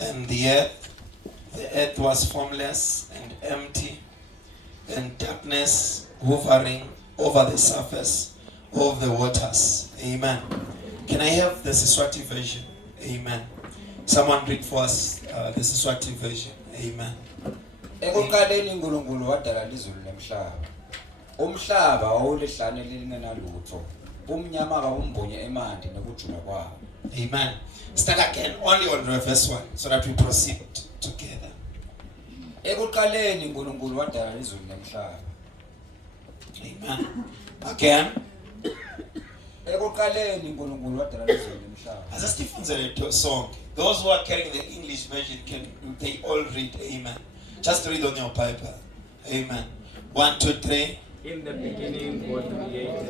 and the earth was formless and empty, and darkness hovering over the surface of the waters. Amen. Can I have the Siswati version? Amen. Someone read for us the Siswati version. Amen. Ekuqaleni uNkulunkulu wadala izulu nemhlaba. Umhlaba wawulihlane lingenalutho. Umnyama kawumbonye emanti nokujula kwawo. Amen. Start again only on verse 1 so that we proceed together. Ekuqaleni uNkulunkulu wadala izulu nemhlaba. Amen. Again. Ekuqaleni uNkulunkulu wadala izulu nemhlaba. As a Stephen's song, those who are carrying the English version they all read Amen. Just read on your paper. Amen. 1, 2, 3. In the beginning, God created.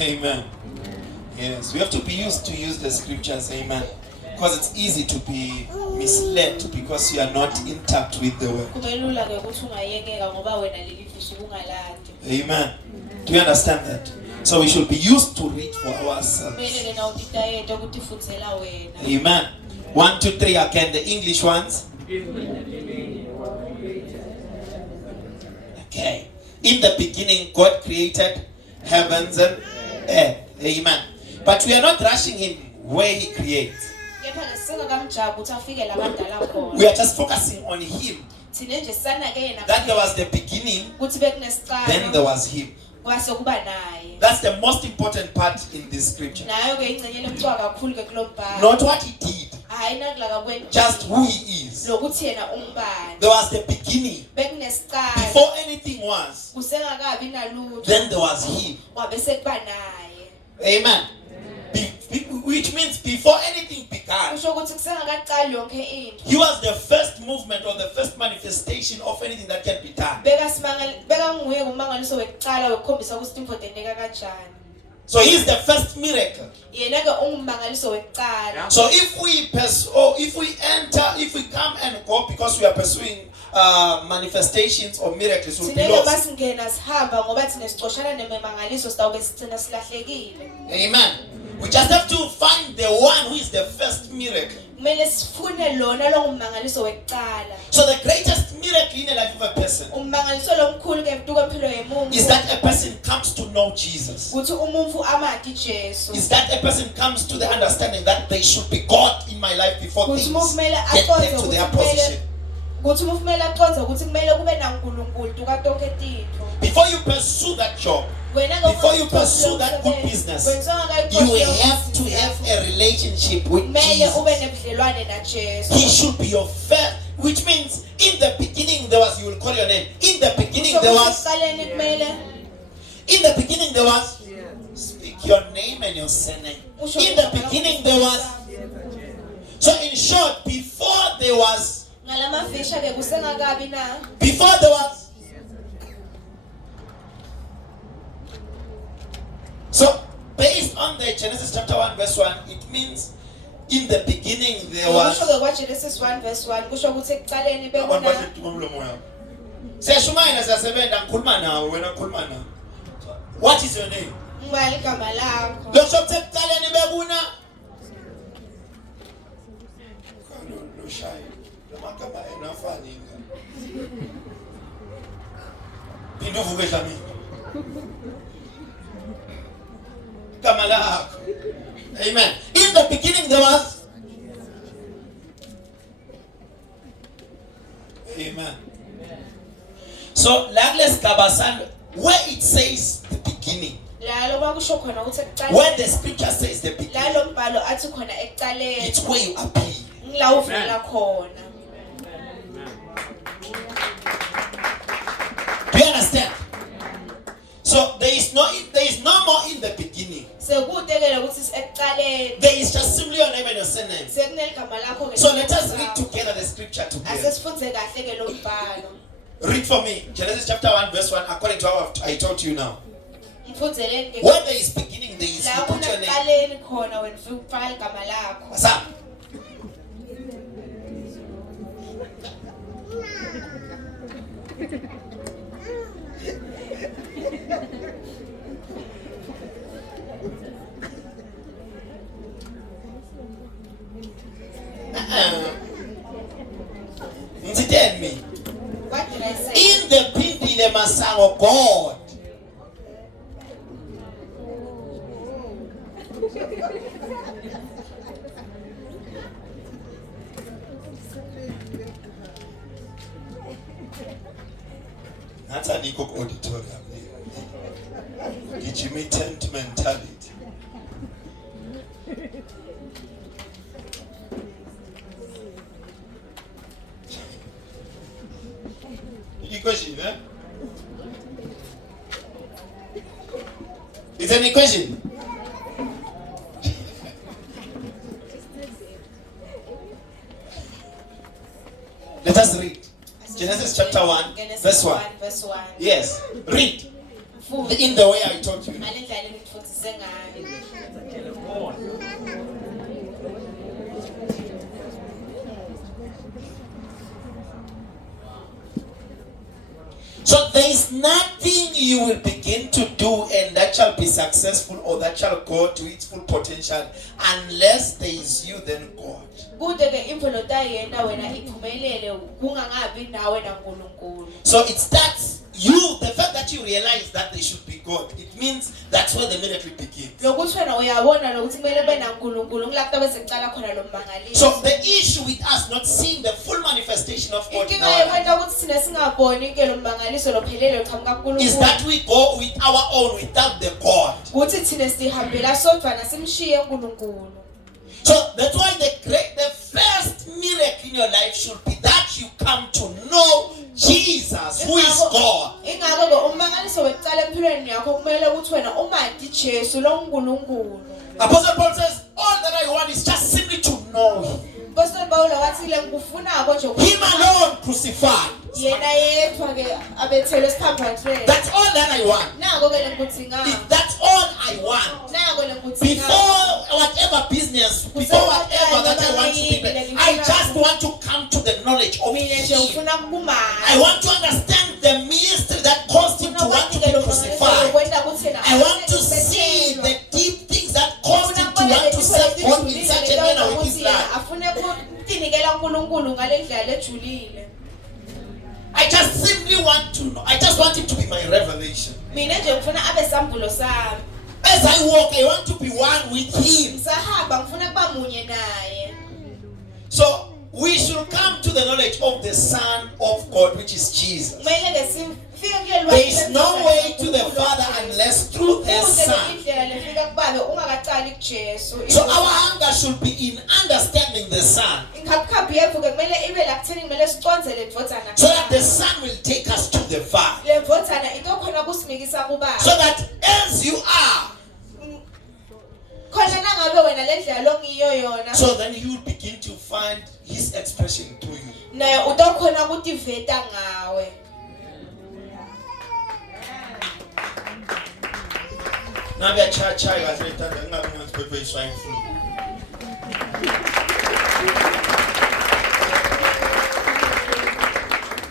Amen. Yes, we have to be used to use the scriptures. Amen. Because it's easy to be misled because you are not in touch with the word. Amen. Do you understand that? So we should be used to read for ourselves. Amen. 1, 2, 3 again, the English ones. Okay. In the beginning, God created heavens and earth. Amen. But we are not rushing him where he creates. We are just focusing on him. That there was the beginning, then there was him. That's the most important part in this scripture. Not what he did, just who he is. There was the beginning. Before anything was, then there was him. Amen. Which means before anything began, he was the first movement or the first manifestation of anything that can be done. So he's the first miracle. So if we come and go because we are pursuing manifestations or miracles, we'll be lost. Amen. We just have to find the one who is the first miracle. So the greatest miracle in the life of a person is that a person comes to know Jesus. Is that a person comes to the understanding that there should be God in my life before things get back to their position. Before you pursue that job, before you pursue that good business, you will have to have a relationship with Jesus. He should be your first, which means in the beginning there was, you will call your name. In the beginning there was, speak your name and your surname. In the beginning there was, so in short, before there was, so based on the Genesis chapter 1 verse 1, it means in the beginning there was. What is your name? Amen. In the beginning there was. Amen. So Lagles Kabasan, where it says the beginning, where the scripture says the beginning, it's where you appear. Do you understand? So there is no more in the beginning. There is just simply your name and your surname. So let us read together the scripture together. Read for me Genesis chapter 1 verse 1 according to how I taught you now. Where there is beginning, there is, you put your name. What's up? me? What did I say? In the Pindile Masango, God. That's a Nico auditorium. Jimmy tent mentality. Equation, eh? It's an equation. Let us read. Genesis chapter 1, Genesis verse 1. verse 1. Yes, read. Futhi. In the way I taught you. Ngale ndlela engifundise ngayo. So there is nothing you will begin to do and that shall be successful or that shall go to its full potential unless there is you, then God. Kude ke imfundo tayena wena iphumelele kungangabi nawe naNkulunkulu. So it starts you, the fact that you realize that there should be God, it means that's where the miracle begins. Lokuthi wena uyabona lokuthi kumele be naNkulunkulu ngilapho bese kucala khona lo mangaliso. So the issue with us not seeing the full manifestation of God in Inkinga our life yekwenta ukuthi sina singaboni ke lo mangaliso lophelele uqhamuka is kuNkulunkulu. that we go with our own without the God. Kuthi thina sihambela sodwa nasimshiye uNkulunkulu. So that's why the first miracle in your life should be that you come to know Jesus, who is God. Ingakho ke umangaliso wekucala empilweni yakho kumele ukuthi wena umazi Jesu lo uNkulunkulu. Apostle Paul says, all that I want is just simply to know him. Apostle Paulo wathi le ngikufunako nje Him alone crucified. yena yedwa ke abethelwe esithambathweni. That's all that I want. Nako ke lengikudingayo. That's all I want. Nako lengikudingayo. Before whatever business, before whatever that I want to be, I just want to come to the knowledge of Mina nje him. ufuna ukumazi. I want to understand the mystery that caused him to want to be crucified. I want to see the deep things that caused him to want to serve God in such a manner with his life. Afune ukunikela uNkulunkulu ngalendlela ejulile. I just simply want to know. I just want him to be my revelation. Mina nje ngifuna abe sambulo sami. As I walk, I want to be one with him. Ngisahamba ngifuna kuba munye naye. So we should come to the knowledge of the Son of God, which is Jesus. Kumele ke sifike kulelo There is no way to the Father unless through the Son. indlela lefika kubabe ungakaqali kuJesu. So our hunger should be in understanding the Son, Inkhaphukhaphu yethu ke kumele ibe la kutheni kumele sicondzele ndvodzana. so that the Son will take us to the Father. Le ndvodzana itokhona kusinikisa kubaba. So that as you are, Khona nangabe wena le ndlela longiyo yona. so then you will begin to find His expression through you. Naye utokhona kutiveta ngawe. Now we are church, I was saying that I'm not going to prepare swine flu.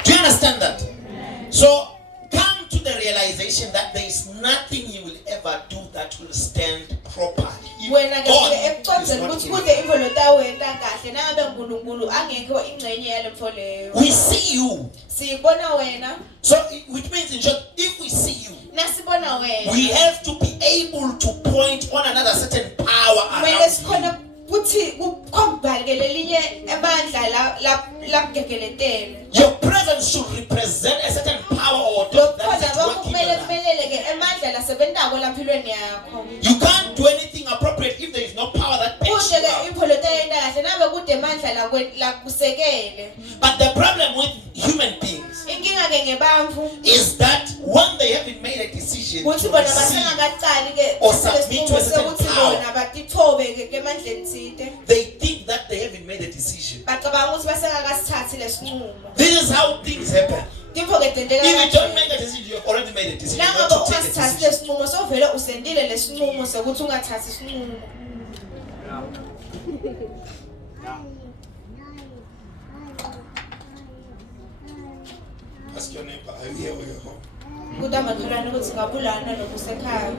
Do you understand that? So come to the realization that there is nothing you will ever do that will stand properly. If Wena ke God ekucondzela is not ukuthi in kuze it. imvelo tawenta kahle nangabe uNkulunkulu angekho ingcenye yale mfo leyo. We see you. Sibona wena, So which means in short, if we see you, nasibona wena. we have to be able to point on another certain power Kumele around you. sikhona kuthi kukhombaleke lelinye ebandla la kugegeletele. Your presence should represent a certain power or authority that Lokhona is at bakho work in your kumele life. kumelele ke emandla lasebentako lampilweni yakho. You can't do anything appropriate if there is no power that backs Kuhle you ke up. imvelo tayenta kahle nabe kude emandla lakusekele. But the problem with human beings Inkinga ke ngebantfu is that when they haven't made a decision to kuthi bona receive, basengakaqali ke or submit to a certain ukuthi power. bona batithobe ke emandleni side. they think that they haven't made a decision. Bacabanga ukuthi basengakasithathi lesinqumo. This is how things happen. Tipho ke tenteka If you don't kanje. make a decision, you have already made a decision Nangabe not to take a ungasithathi decision. lesinqumo sovele usendile lesinqumo sokuthi ungathathi isinqumo. Ask your neighbor, are you here or you're home? Kuda makhelwane ukuthi ngabulana nokusekhaya.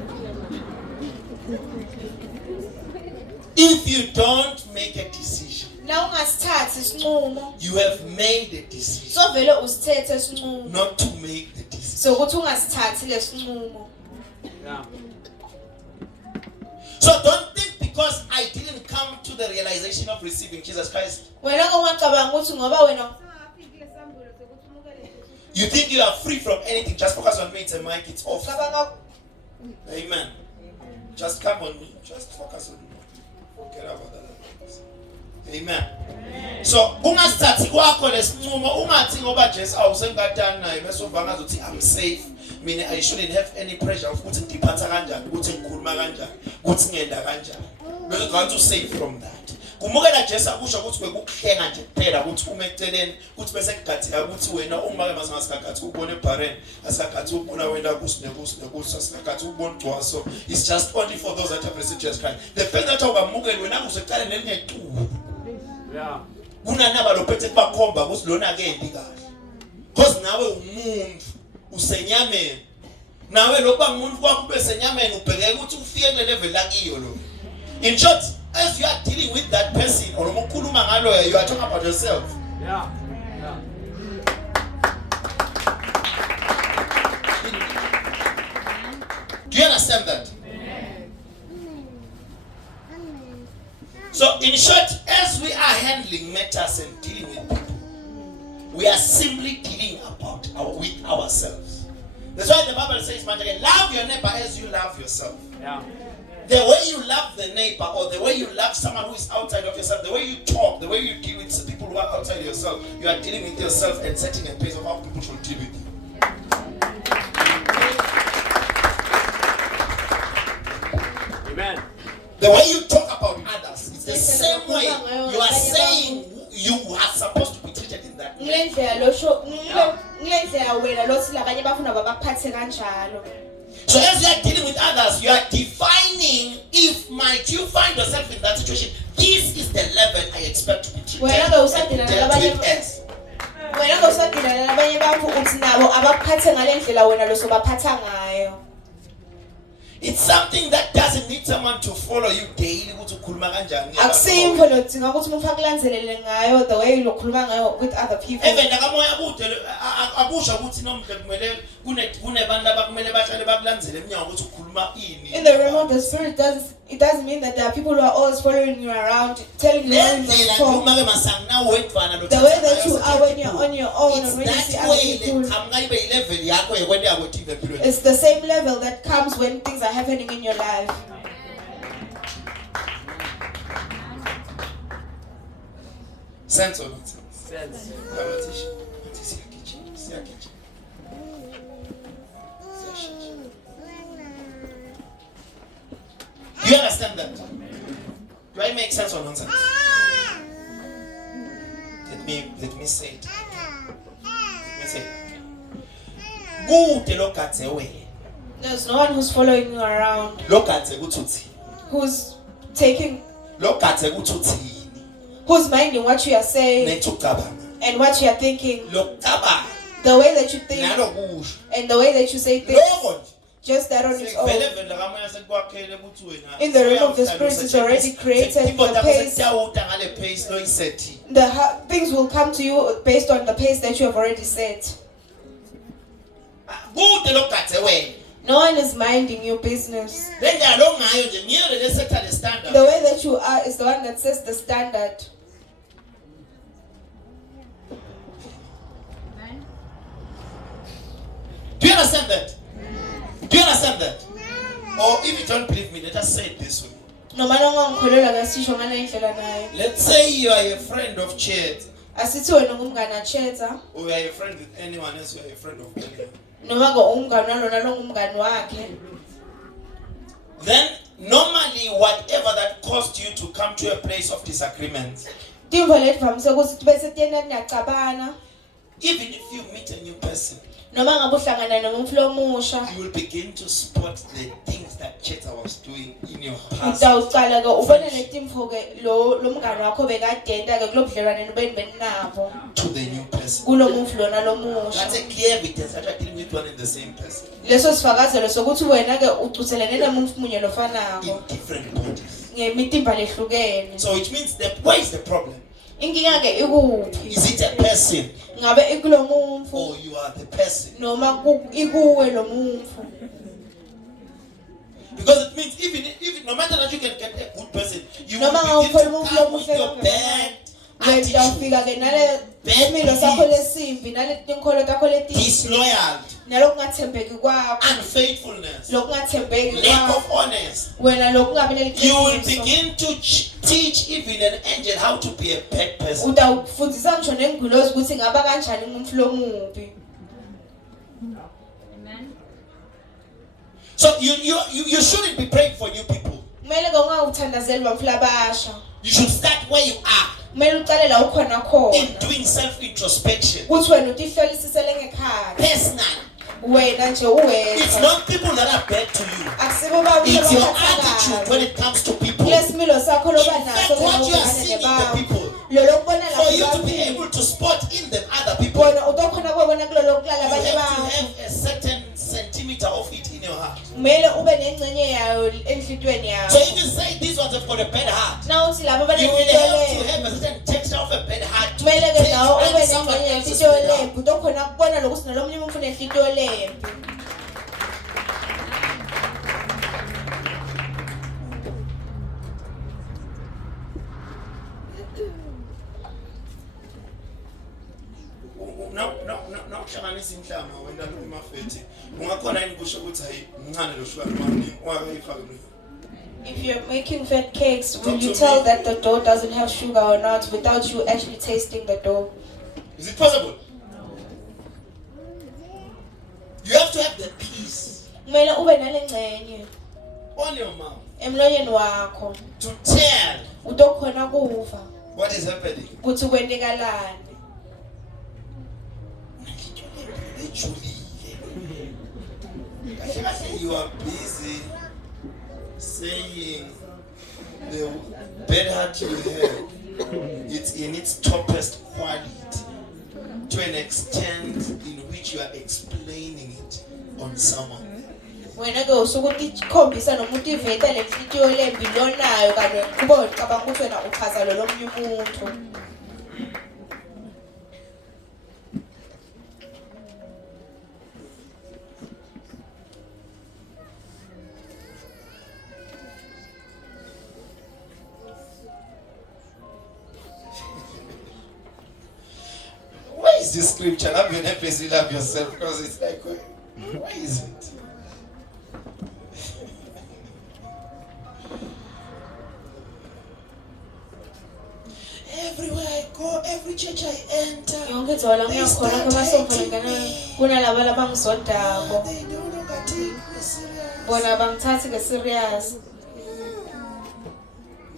If you don't make a decision, Na ungasithathi isinqumo, you have made a decision sovele usithethe isinqumo. not to make the decision. So ukuthi ungasithathi lesinqumo. Yeah. So don't think because I didn't come to the realization of receiving Jesus Christ, Wena ungacabanga ukuthi ngoba wena you think you are free from anything. Just focus on me. It's a mic. It's off. cabanga Amen. Just come on me. Just focus on me. Forget about that. Amen. So, ungasithathi kwakho lesinqumo ungathi ngoba Jesu awusengadani naye bese uvanga ukuthi I'm safe. Mina I shouldn't have any pressure ukuthi ngiphatha kanjani, ukuthi ngikhuluma kanjani, ukuthi ngenda kanjani. Bese uqala safe from that. Kumukela Jesu akusho ukuthi bekukuhlenga nje kuphela ukuthi uma eceleni ukuthi bese kugathika ukuthi wena uma masingasikagathi ubone eBharen, asikathi ubona wena kusnekusi asikathi ubona ugcwaso. It's just only for those that have received Jesus Christ. The fact that awukamukeli wena kusecala nelinye iculo. Yeah. Kunanaba lophethe bakhomba ukuthi lona ke ndi kahle. Because nawe umuntu usenyameni. Nawe lokho umuntu kwakho besenyameni ubheke ukuthi ufike le level lakiyo lo. In short, as you are dealing with that person or umukhuluma ngalo you are talking about yourself. Yeah. Yeah. Do you understand that? So in short, as we are handling matters and dealing with people, we are simply dealing with ourselves. That's why the Bible says, man, love your neighbor as you love yourself. Yeah. The way you love the neighbor or the way you love someone who is outside of yourself, the way you talk, the way you deal with people who are outside of yourself, you are dealing with yourself and setting a pace of how people should deal with you. Amen. The way you talk about others, it's the same way you are saying you are supposed to be treated in that way. ngilendlela losho ngilendlela wena lothi labanye bafuna babaphathe kanjalo. So as you are dealing with others, you are defining if might you find yourself in that situation. This is the level I expect to be treated Wena ke usadila nalabanye as. wena ke usadila nalabanye bafo uthi nabo abaphathe ngalendlela wena losobaphatha ngayo. It's something that doesn't need someone to follow you daily ukuthi ukhuluma kanjani. Akusimbo lodinga ukuthi umuntu akulandelele ngayo the way lokhuluma ngayo with other people. Even nakamoya kude akusho ukuthi nomhle kumele kunebantu abakumele bahlale bakulandzele eminyango ukuthi ukhuluma ini. In the realm of the spirit, it doesn't mean that there are people who are always following you around, telling you how you must talk. The way that you are when you're on your own and when you see other people. It's the same level that comes when things are happening in your life. Sense or not sense? Sense. Do you understand that? Do I make sense or nonsense? Let me say it. Let me say it. Good look at the way. There's no one who's following you around, Look at the good who's taking, look at the good who's minding what you are saying and what you are thinking. Look The way that you think and the way that you say things, just that on its own. In the realm of the spirit, it's already created the pace. Things will come to you based on the pace that you have already set. No one is minding your business. The way that you are is the one that sets the standard. Do you understand that? Do you understand that? Or if you don't believe me, let us say it this way. Let's say you are a friend of Chet. Or you are a friend with anyone else, you are a friend of anyone. Then normally whatever that caused you to come to a place of disagreement, even if you meet a new person, you will begin to spot the things that Cheta was doing in your past. To the new person. That's a clear evidence that you are dealing with one and the same person. In different bodies. So which means where is the problem? inkinga ke ikuphi Is it a person ngabe ikulomuntu or you are the person? noma ikuwe lo muntu Because it means even no matter that you can get a good person, you will noma begin ngawuthola to umuntu come with lomuhle your bad attitude, uyafika ke nale similo sakho lesimbi nale tinkholo takho leti disloyalty, nalokungathembeki kwakho unfaithfulness, lokungathembeki lack kwakho of honesty. wena lokungabi You will neliqiniso begin to teach even an angel how to be a bad person. utawufundisa ngisho nengilozi ukuthi ngaba kanjani umuntu lomubi. So you shouldn't be praying for new people. Kumele ke ungawuthandazeli bamfu labasha. You should start where you are Kumele uqale la ukhona khona. in doing self-introspection. Kuthi wena utihlolisisele ngekhaya. Personally, Wena nje it's uwedwa. not people that are bad to you. Akusibo babuye It's your bakhathakayo. attitude when it comes to people. Lesimilo sakho loba In fact, naso what you are ngokubhekana seeing in the nebantu. people, Lolo kubona for you lapho to be abantu. able to spot in them other people, Bona utokhona kubona kulolo kuqala you abanye have to bantu. have a certain centimeter of it in your heart. Kumele ube nengcenye yayo enhlitweni So yakho. if you say these ones have got a bad heart, Na uthi labo you will banenhliziyo have to lembi. have a certain texture of a bad heart to Kumele ke nawo ube take someone nengcenye else's yenhliziyo bad heart. lembi. Utokhona kubona lokuthi nalomunye umuntu unenhliziyo lembi. No kuhlanganisa inhlama wena nomafethi ungakhona yini kusho ukuthi hayi mncane lo sugar manje ungayifaka lo. If you're making fat cakes, will you tell that the dough doesn't have sugar or not without you actually tasting the dough? Is it possible? You have to have the peace Kumele ube nalengcenye on your mouth emlonyeni wakho. to tell Utokhona kuva what is happening. ukuthi kwentekalani. You are busy saying the bad heart you have, it's in its toppest quality to an extent in which you are explaining it on someone. Wena ke usukuthi ikhombisa noma uthi iveta lenhliziyo lembi lonayo kanti kuba ucabanga ukuthi wena uchaza lo lomunye umuntu. Where is this scripture? Love your neighbor as you love yourself, because it's like, where is it? Everywhere I go, every church I enter, Yonke indzawo la ngiyakhona kumasonto lengane kunalaba labangizodako. they no longer take me serious. Bona bangithathi ke serious.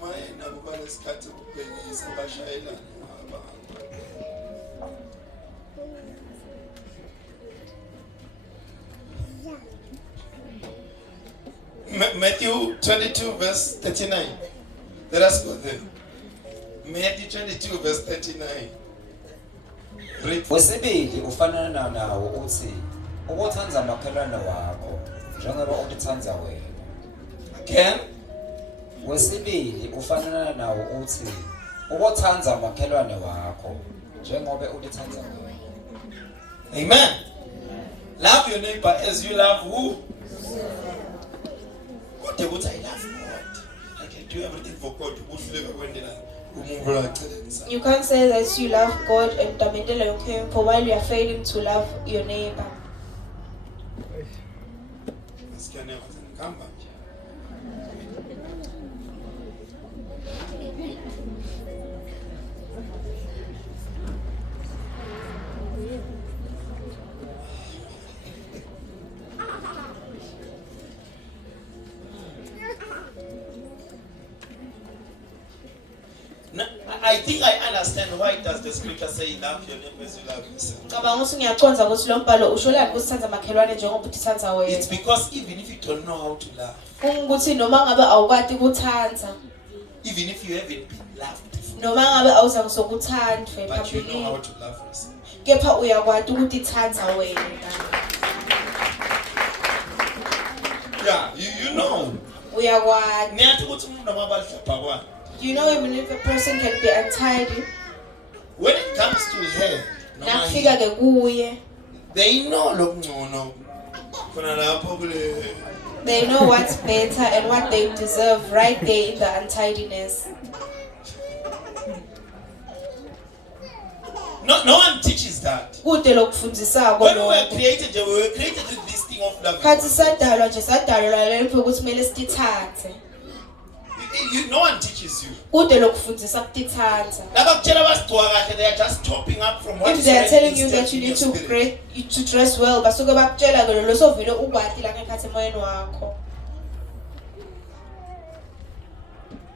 Maye nabo banesikhathi ukubhekisa bashayelana abantu. Matthew 22 verse 39. Let us go there. Matthew 22 verse 39. Read. Wesibili ufanana nawo uthi ukuthanza makhelwane wakho njengoba uthanza wena. Again. Wesibili ufanana nawo uthi ukuthanza makhelwane wakho njengoba uthanza wena. Amen. Love your neighbor as you love who? What the what I love God. I can do everything for God. You can't say that you love God and utamendela yonke into while you are failing to love your neighbor. Now, I think I understand why does the scripture say love your neighbor as you love yourself. Cabanga ukuthi ngiyaconza ukuthi lo mbhalo usholani ukuthi sithanza makhelwane njengoba uthanza It's wena. because even if you don't know how to love, Ukuthi noma ngabe awukwazi ukuthanza, even if you haven't been loved before, noma ngabe awuzange sokuthandwe but you know how phambilini, to love yourself. kepha uyakwazi ukuthi thanza wena. Yeah, you know. Uyakwazi. Niyathi ukuthi umuntu noma balhlapha kwani. You know, even if a person can be untidy, when it comes to her, nakufika ke kuye, they know lokungcono. Khona lapho kule they know what's better and what they deserve right there in the untidiness. no one teaches that. Kude lokufundisako When we were lokho. created with this thing of love. Khathi sadalwa nje sadalwa lento ukuthi kumele sitithathe. No one teaches you. Kude lokufundisa kutithatha. Labakutshela basigcoka kahle, they are just topping up from what If is they are already telling you instilled that you in need your to spirit. to dress well, basuke bakutshela ke lo sovele ukwati la ngekhathi emoyeni wakho.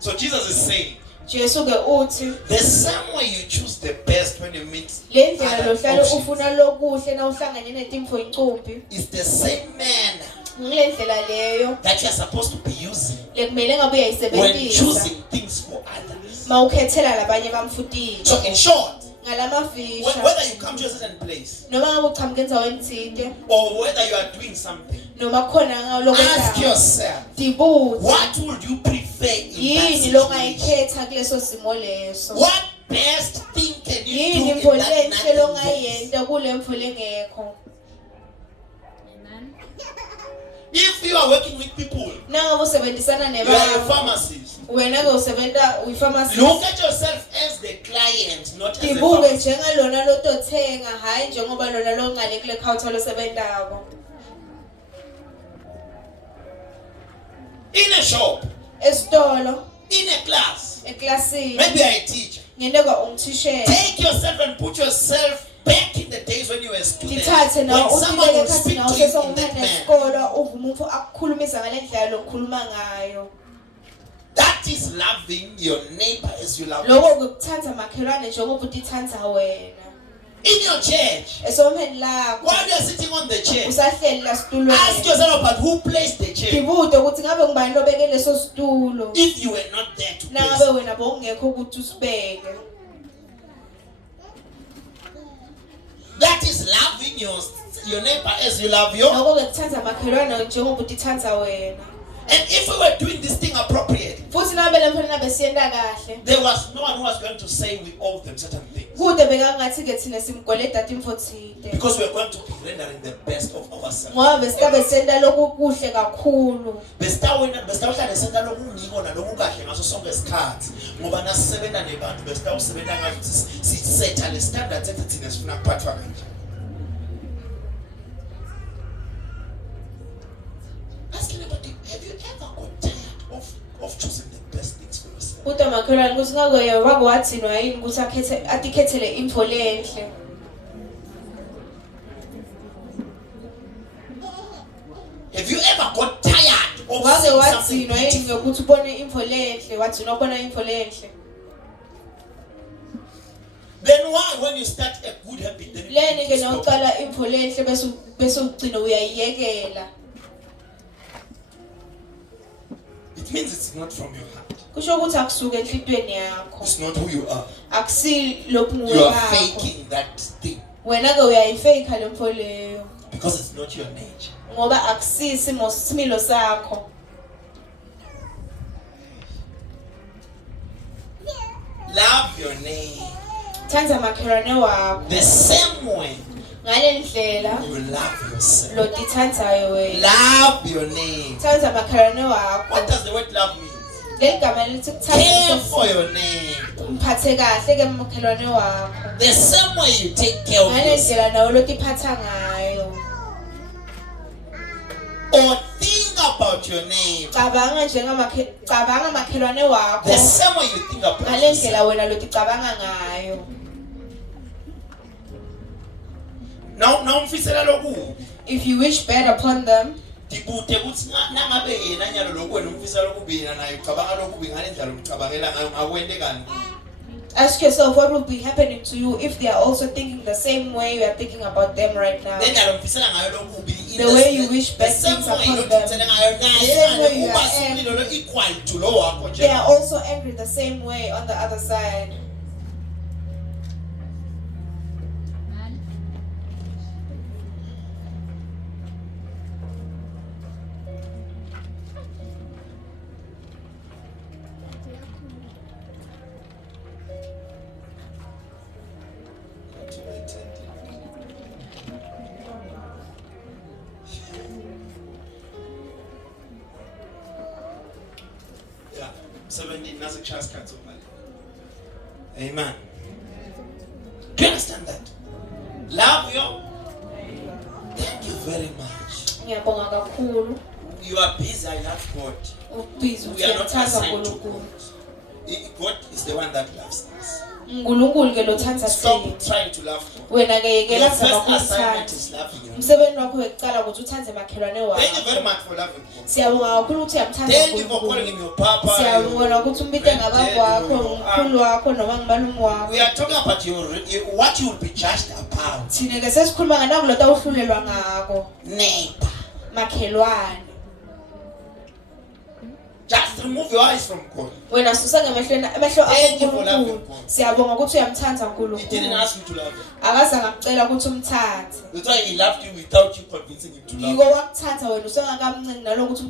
So Jesus is saying, Jesu ke uthi the same way you choose the best when you meet le ndlela other lohlala options, ufuna lokuhle na uhlangane netimfo incumbi. is the same manner Ngile ndlela leyo that you are supposed to be using lekumele ngabe when uyayisebenzisa choosing things for others. mawukhethela labanye bamfutile. So in short, Ngalamafisha whether you come to a certain place noma ngabe uchamuke endzaweni thile or whether you are doing something, noma khona ask lokwenza yourself, dibuze what would you prefer in that yini situation? longayikhetha kuleso simo leso. What best thing can you Yini do imfo in that lenhle nothingness? longayenta kule mfo lengekho. If you are working with people, Nangabe usebenzisana you are a nebantu pharmacist. wena ke usebenta uyipharmacy. Look at yourself as the client, not as a Dibuke pharmacist. njengalona lotothenga hayi njengoba lona longale kule counter losebentako. In a shop, Esitolo, in a class, eklasini, maybe a teacher. ngenteka ungithishela. Take yourself and put yourself back in the days when you were a student. Ngithathe nawe When someone usibeke will khathi speak nawe to you in sesongumane that manner. nesikolo uvume umfo akukhulumisa ngale ndlela lokukhuluma ngayo. That is loving your neighbor as you love Lokho yourself. ukuthatha makhelwane njengoba utithatha wena. In your church, Esompheni lakho while you are sitting on the chair, usahleli la ask situlweni. yourself about who placed the chair. Dibude ukuthi ngabe ngubani lobeke leso situlo. If you were not there to place Nangabe it. wena bowungekho ukuthi usibeke. That is loving your neighbor as you love your. Lokho ukuthatha makhelwane njengoba utithatha wena. And if we were doing this thing appropriately, Futhi nabe lemfana nabe siyenda kahle. there was no one who was going to say we owe them certain things. Kude bekangathi ke thina simgoleda timfo thide. Because we are going to be rendering the best of ourselves. Ngoba besikabe senda lokukuhle kakhulu. Besitawuhlala senta lokungiko nalokukahle ngaso sonke isikhathi ngoba nasisebenza nebantu besitawusebenza ngathi sisetha le standards ethi thina sifuna kuphathwa kanje. Ask anybody, have you ever got tired of choosing the best things for yourself? Kude makhelwane ukuthi ngake wake wathinwa yini ukuthi atikhethele info lenhle. Have you ever got tired of Wake seeing something wathinwa yini beautiful? ngokuthi ubone info lenhle, wathinwa ubona info lenhle. Then why, when you start a good habit, then Leni ke you stop? nawuqala info lenhle bese ugcina uyayiyekela. It means it's not from your heart. Kusho ukuthi akusuke enhlitweni yakho. It's not who you are. Akusi lokhu You are ngwakho. faking that thing Wena ke uyayifake lemfo leyo because it's not your nature. ngoba akusisi similo sakho. Love your name Thanda makhelwane wakho the same way ngale ndlela you love yourself. lotithandayo wena. Love your name. Thanda makhelwane wakho. What does the word love mean? Leli gama lithi Care kuthanda for your name. mphathe kahle ke makhelwane wakho. The same way you take care of Ngale yourself. ndlela nawe lotiphatha ngayo. Or think about your name. Cabanga makhelwane wakho The same way you think about ngale yourself. ndlela wena loticabanga ngayo. Now mfisela lokubi. If you wish bad upon them, Dibude ukuthi nangabe yena nyalo lokhu wena umfisela lokubi yena naye ucabanga lokubi ngale ndlela umcabangela ngayo ngakwende kanti. ask yourself what will be happening to you if they are also thinking the same way you are thinking about them right now. Le ndlela umfisela ngayo lokubi. The way you wish bad the same things way upon them. lokuthela ngayo The same way naye you uba are somlilo lo equal to lo wakho They are nje. also angry the same way on the other side. nasa chas cards over there. Amen. Do you understand that? Love you. Thank you very much. Ngiyabonga kakhulu. You are busy. I love God. Ubhizi We are not uyathanda assigned to uNkulunkulu. God. God is the one that loves us. uNkulunkulu ke lothanda Stop thina. trying to love God. Wena ke Your yekela first zama assignment ukuthanda. is loving Him. Umsebenzi wakho wekuqala ukuthi uthande makhelwane Thank you wakho. very much for loving God. Siyabonga kakhulu ukuthi uyamthanda Thank you for calling uNkulunkulu. Him your Papa. Siyabonga ukuthi umbite ngababa granddad, wakho, your umkhulu wakho noma ngimalume wakho. We are talking about what you will be judged about. Thina ke sesikhuluma nganakulota uhlulelwa ngako. Neighbor. Makhelwane. Just remove your eyes from God. Wena susa ngemehlweni amehlo Thank you for akuNkulunkulu. loving God. Siyabonga ukuthi uyamthanda He didn't uNkulunkulu. ask you to love Him. Akaze ngakucela ukuthi umthande. That's why He loved you without you convincing Him to love Yiko you. wakuthanda wena usengakamncane nalokuthi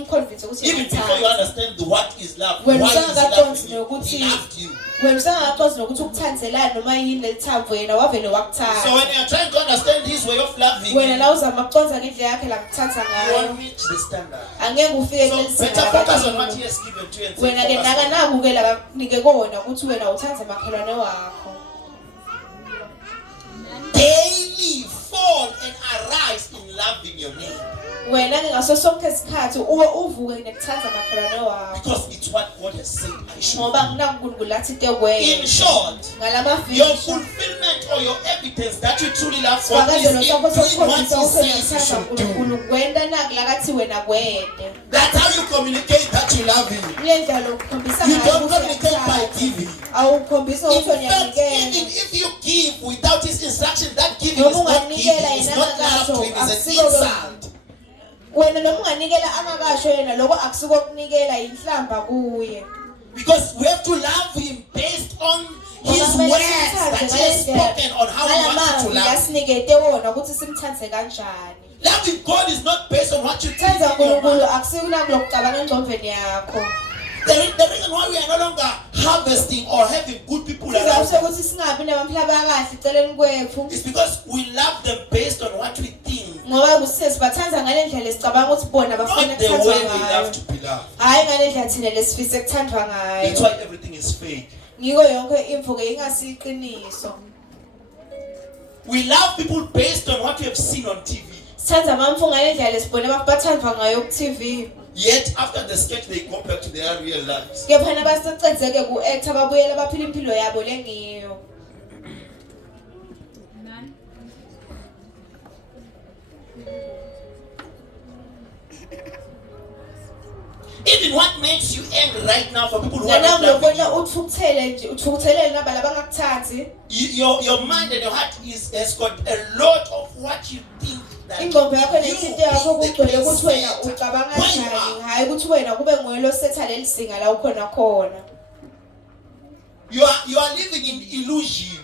umconvince ukuthi Even before you uyamthanda. understand what is love, When why you is say He that loving you, don't He know, loved you. Wena usengakaqonzi nokuthi ukuthandzelani noma yini lethambo yena wavele So wakuthanda. when you are trying to understand His way of loving, Wena you la uzama ukuconza ngendlela yakhe la kuthatha ngayo. won't reach the standard. Angeke ufike So kulesi better focus on what He has given to you and wena ke say, focus on naku ke la kakunike kona ukuthi wena uthande makhelwane wakho. daily fall and arise in loving your neighbor. Wena ke ngaso sonke isikhathi uvuke nekuthanda makhelwane wakho. Because it's what God has said I should Ngoba do. kunankulunkulu lathi In tekwenza. short, Ngalama your fishi. fulfillment or your evidence that you truly love God is Swakazelo in sakho doing what sokukhombisa He ukuthi says you uyathanda should do. uNkulunkulu kwenda nakula kathi wena kwende. That's how you communicate that you love Him. Kulendlela lokukhombisa You ngayo don't ukuthi communicate by uyathanda. giving. Awukhombisa In ukuthi fact, even uyanikela. if you give without His instruction, that giving Noma is not unganikela giving. It's yena not love to angakasho, Him. It's an akusiko insult. Wena noma unganikela angakasho yena lokho akusiko kunikela inhlamba kuye. Because we have to love Him based on His Ngoba words kumele that simthande He has spoken on how He wants ngalamazwi to love you. lasinikete wona ukuthi simthande kanjani. Loving God is not based on what you think Thanda in your uNkulunkulu mind. akusikulocabanga engqondweni yakho. The reason why we are no longer harvesting or having good people around Sizawusho us ukuthi singabi nabamhlaba kahle eceleni kwethu. is because we love them based on what we think, Ngoba kusise sibathanza ngalendlela esicabanga ukuthi bona bafuna not the way ukuthandwa they love ngayo. to be loved. Hayi ngalendlela thina lesifisa ekuthandwa That's ngayo. why everything is fake. Ngiko yonke info ke ingasiqiniso. We love people based on what we have seen on TV. Sithanda abamfu ngalendlela lesibone bathandwa ngayo ku TV. Yet after the sketch, they go back to their real lives. Kepha nabasecedzeke ku act ababuyela baphila impilo yabo lengiyo. Even what makes you angry right now for people who are not Nana loving ngibona you, uthukuthele nje uthukuthelele naba labangakuthathi. your mind and your heart has got a lot of what you think that Ingqondo yakho you nenhliziyo yakho is the kugcwele ukuthi wena center ucabanga where you kanjani, are. hayi ukuthi wena kube nguye lo setha leli singa la ukhona khona. You are living in illusion.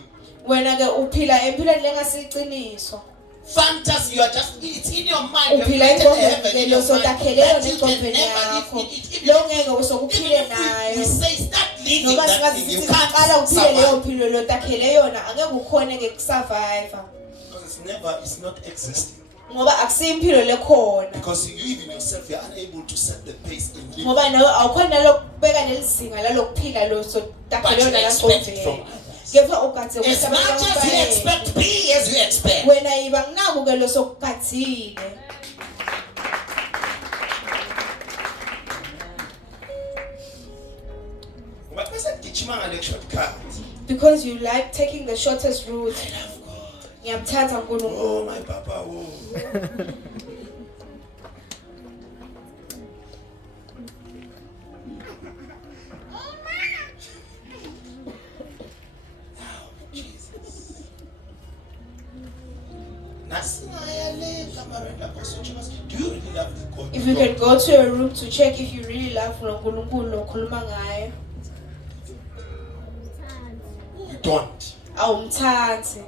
Wena ke uphila empilweni lengasiqiniso. Fantasy, you are just, it's in your mind. You have Uphila created a heaven in ingqondo your mind sotakheleyo that you can nengqondweni never yakho. live in it. Lo ngeke usokuphile Even if nayo. we say start living Noma that singathi thing, you sithi qala can't uphile leyo survive. mpilo lo takhele yona angeke ukhone ke kusurvive. Because it's not existing. Ngoba akusiyimpilo lekhona. Because you even yourself, you are unable to set the pace in living. Ngoba nawe awukhona lokubeka lelizinga lalokuphila lo But sotakhele you yona expect it from langqondweni. others. Kepha ugadze As ukuthi much abantu as you bayeke. expect, be as you expect. Wena yiba nginaku ke lo sokugadzile. But person gijima ngale shortcut. Because you like taking the shortest route. I love God. Ngiyamthanda uNkulunkulu. Oh my Papa, oh. Oh, Jesus. Do you really love the God? If you can go to a room to check if you really love uNkulunkulu okhuluma ngaye, You don't. awumthandi.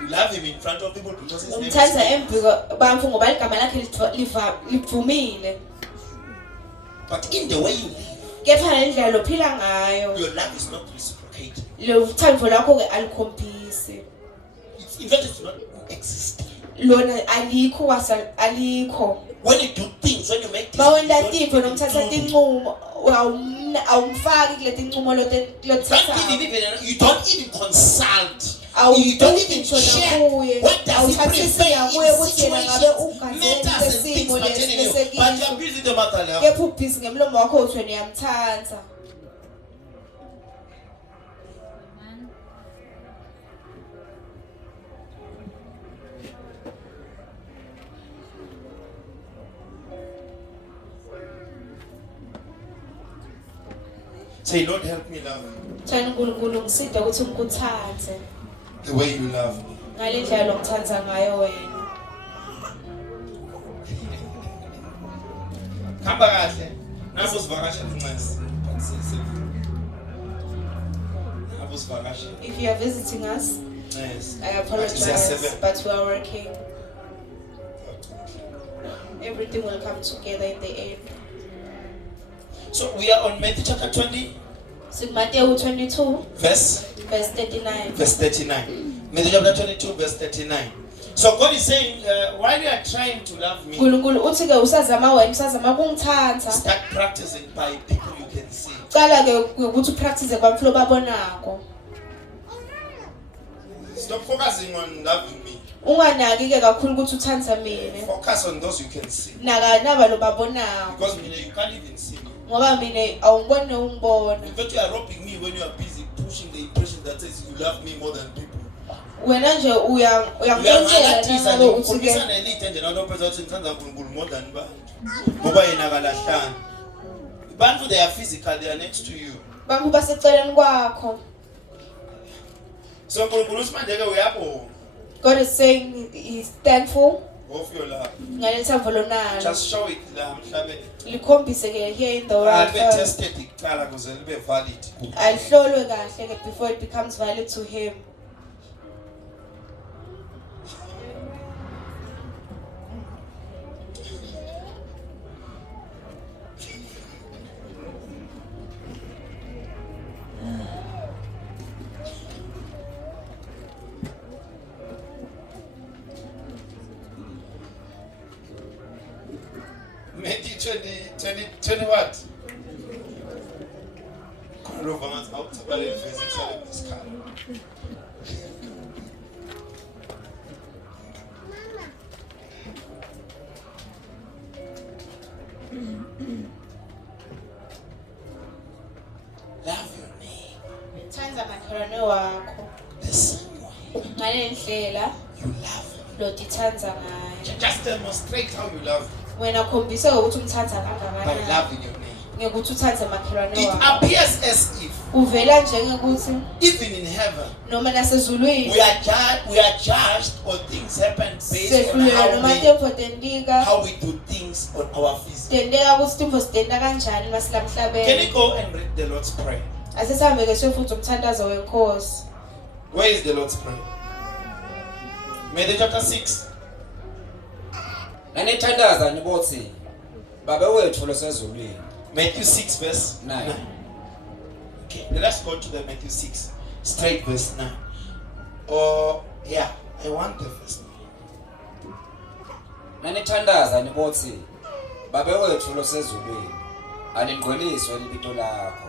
You love him in front of people because his name is Umthanda famous. embi bamfu ngoba igama lakhe livumile. But in the way you live, Kepha ngendlela lophila ngayo, your love is not reciprocated. lo thando lakho ke alikhombisi. In fact, it's not existing. Lona alikho alikho. When you do things, when you make Bawenda decisions, tinto nomthatha tinqumo awumfaki kule tinqumo You don't even consult. You don't even check what does he prefer matters and things pertaining to you. But you are busy the matter. kepha ubhizi ngemlomo wakho uthi wena uyamthanda. Say, Lord, help me love Thana uNkulunkulu ngisida ukuthi ngikuthande the way you love me. ngale ndlela ongithanda ngayo wena. Khamba kahle. Naso sivakashela uNcesi. Nabo sivakashela. If you are visiting us, Yes. I apologize, but we are working. Everything will come together in the end. So we are on Matthew chapter 20, Matthew 22, verse 39. 39. Matthew chapter 22, verse 39. So God is saying, while you are trying to love me, uNkulunkulu uthi ke usazama wena usazama ukungithanda. start practicing by people you can see. Qala ke ukuthi upractice kwabaflo babonako. Stop focusing on loving me. Unganaki ke kakhulu ukuthi uthanda mina. Focus on those you can see. Naka naba lo babonako. Because you can't even see me. Ngoba mina awungiboni ungibona. In fact, you are robbing me when you are busy pushing the impression that says you love me more than people. Wena nje uyangitshela nalo uthi ke nelite nje nawo phezulu uthi ngithanda uNkulunkulu more than bantu. Ngoba yena kalahlanga. Bantu they are physical, they are next to you. bantu baseceleni kwakho. So uNkulunkulu usimanje ke uyapho. God is saying he's thankful. Of your love. Ngalethemba lonalo. Just show it la mhlabeni. Likhombise ke here in the world. Alibe tested iqala kuze libe valid. Alihlolwe kahle ke before it becomes valid to him. Matthew 20 what? Love your neighbor Thanda makhelwane wakho. the same way Ngale ndlela you love him. lo dithanda ngayo. Just demonstrate how you love him Wena khombise ukuthi umthanda by kangakanani. loving your neighbor. Ngekuthi uthande makhelwane It wakho. appears as if Uvela njengekuthi even in heaven noma nasezulwini we are judged or things happen based on sefulelwa noma tempo tendika how we do things on our physical. tendeka ukuthi timpo sidenda kanjani Can masilamhlabeni. you go and read the Lord's Prayer? Asesihambe ke siyofunda umthandazo wenkosi. Where is the Lord's Prayer? Matthew chapter 6. Nanithandaza nibothi Baba wethu losezulwini. Matthew 6 verse 9. Okay, let's go to the Matthew 6. Straight verse 9. Oh, yeah, I want the verse 9. Nanithandaza nibothi Baba wethu losezulwini. Alingqweliswe libito lakho.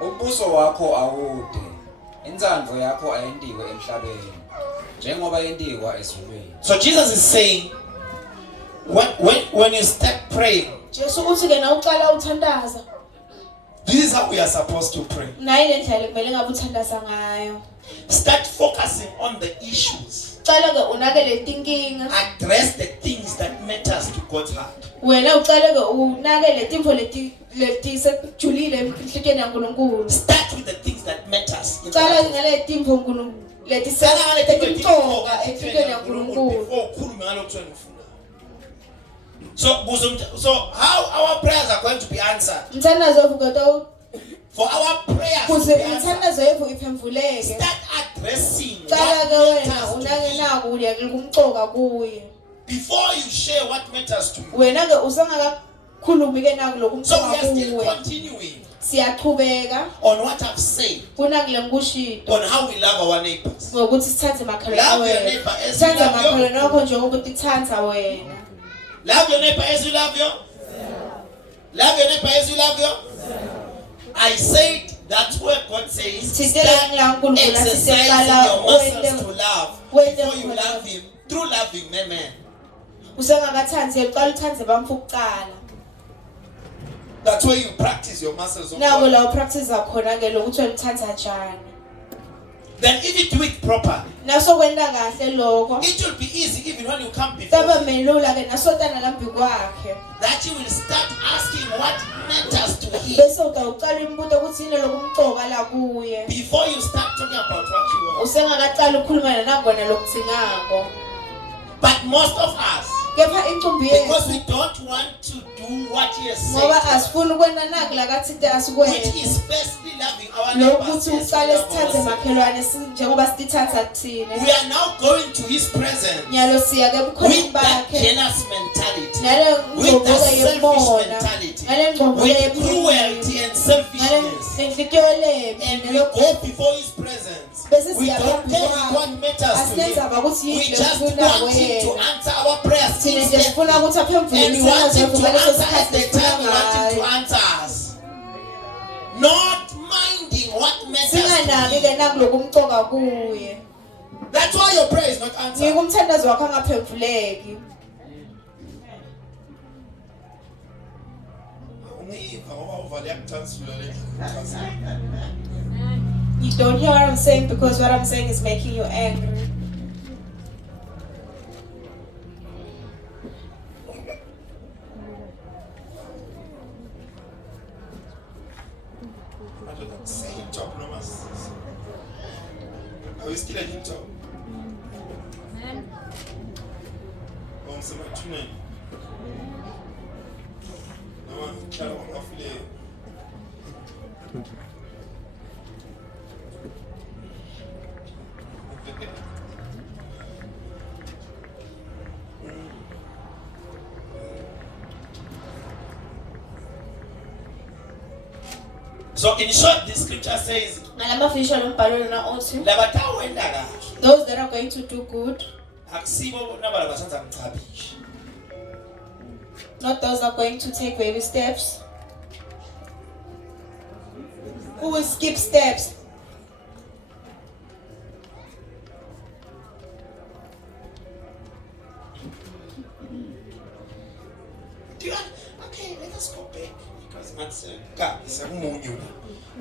Umbuso wakho awude. Inzandvo yakho ayendiwe emhlabeni. Njengoba yendiwa ezulwini. So Jesus is saying, when you start praying, Jesu uthi ke na uqala uthandaza. this is how we are supposed to pray. Nayi le ndlela kumele ngabe uthandaza ngayo. Start focusing on the issues. Uqala ke unakele tinkinga. Address the things that matters to God's heart. Wena uqala ke unakele timpo leti sekujulile enhlitweni yaNkulunkulu. Start with the things that matters. Uqala ngale timpo uNkulunkulu leti sekujulile enhlitweni yaNkulunkulu. So how our prayers are going to be answered? Mthandazo uvuka For our prayers to kuze be answered, umthandazo yethu iphenduleke. start addressing Qala ke what wena matters to unake you. naku uyakela kumcoka kuye. Before you share what matters to you. Wena ke usangakakhulumi ke naku So lokumcoka we are still kuwe. continuing Siyaqhubeka on what I've said kunakule ngikushito on how we love our neighbors. ngokuthi sithathe makhelwane Love your wena. neighbor as you Sithathe love your. makhelwane wakho njengoba utithanda wena. Love your neighbor as you love your. Love your neighbor as you love your. I said that's where God says start exercising your muscles to love before you love Him through loving men. That's where you practice your muscles of God. Then if you do it properly, it will be easy even when you come before Him, that you will start asking what matters to Him before you start talking about what you want. But most of us, because we don't want to do what He has said, which is firstly loving our neighbors, we are now going to His presence with that jealous mentality, with that selfish mentality, with cruelty and selfishness, and we go before His presence. We don't care what matters to Him. We just want Him to answer our prayers instantly, and we want Him to answer at the time we want Him to answer us, not minding what matters to Him. That's why your prayer is not answered. You don't hear what I'm saying because what I'm saying is making you angry. Are we still at hip top? So in short, this scripture says, those that are going to do good, not those that are going to take baby steps. Who will skip steps? Okay, let us go back because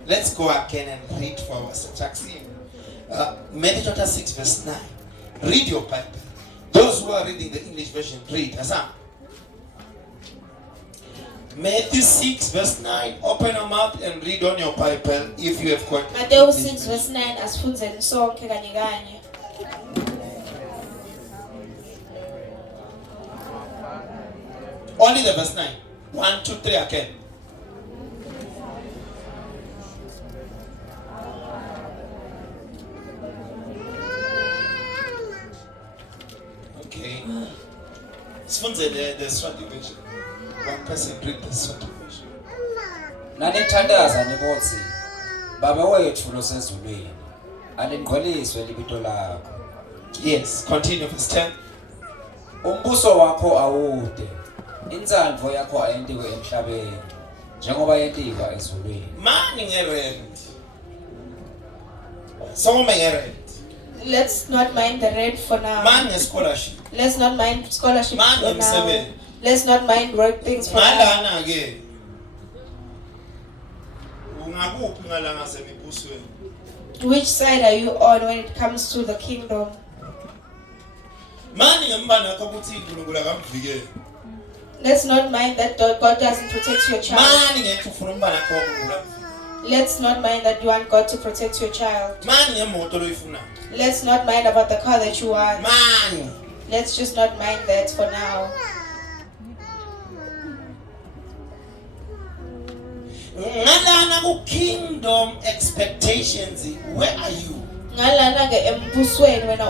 let's go again and read for ourselves. Matthew chapter 6 verse 9. Read your Bible. Those who are reading the English version, read. Matthew 6 verse 9. Open your mouth and read on your Bible if you have got. Matthew 6 verse 9 asifundzeni sonke kanye kanye. Only the verse 9. 1, 2, 3 again. Okay. Sifunze the Swati version. One person read the Swati version. Nanithandaza nibothi baba wethu losezulwini alingcweliswe libito lakho. Yes, continue verse 10. Umbuso wakho awude, inzandvo yakho ayentiwe emhlabeni njengoba yentiwa ezulwini. Mani ngerent. Some ngerent. Let's not mind the rent for now. Mani scholarship. Let's not mind scholarship Mani for now. msebenzi. Let's not mind work things for now. Ngalana ke. Ungakuphi ngalanga semibusweni? Which side are you on when it comes to the kingdom? Mani ngembana yakho ukuthi uNkulunkulu akamvikele. Let's not mind that God doesn't protect your child. Mani ngeke ufuna umbana yakho uNkulunkulu. Let's not mind that you want God to protect your child. Mani ngemoto loyifuna. Let's not mind about the car that you want. Mani. Let's just not mind that for now. Ngalana ku kingdom expectations, where are you? Ngalana ke embusweni wena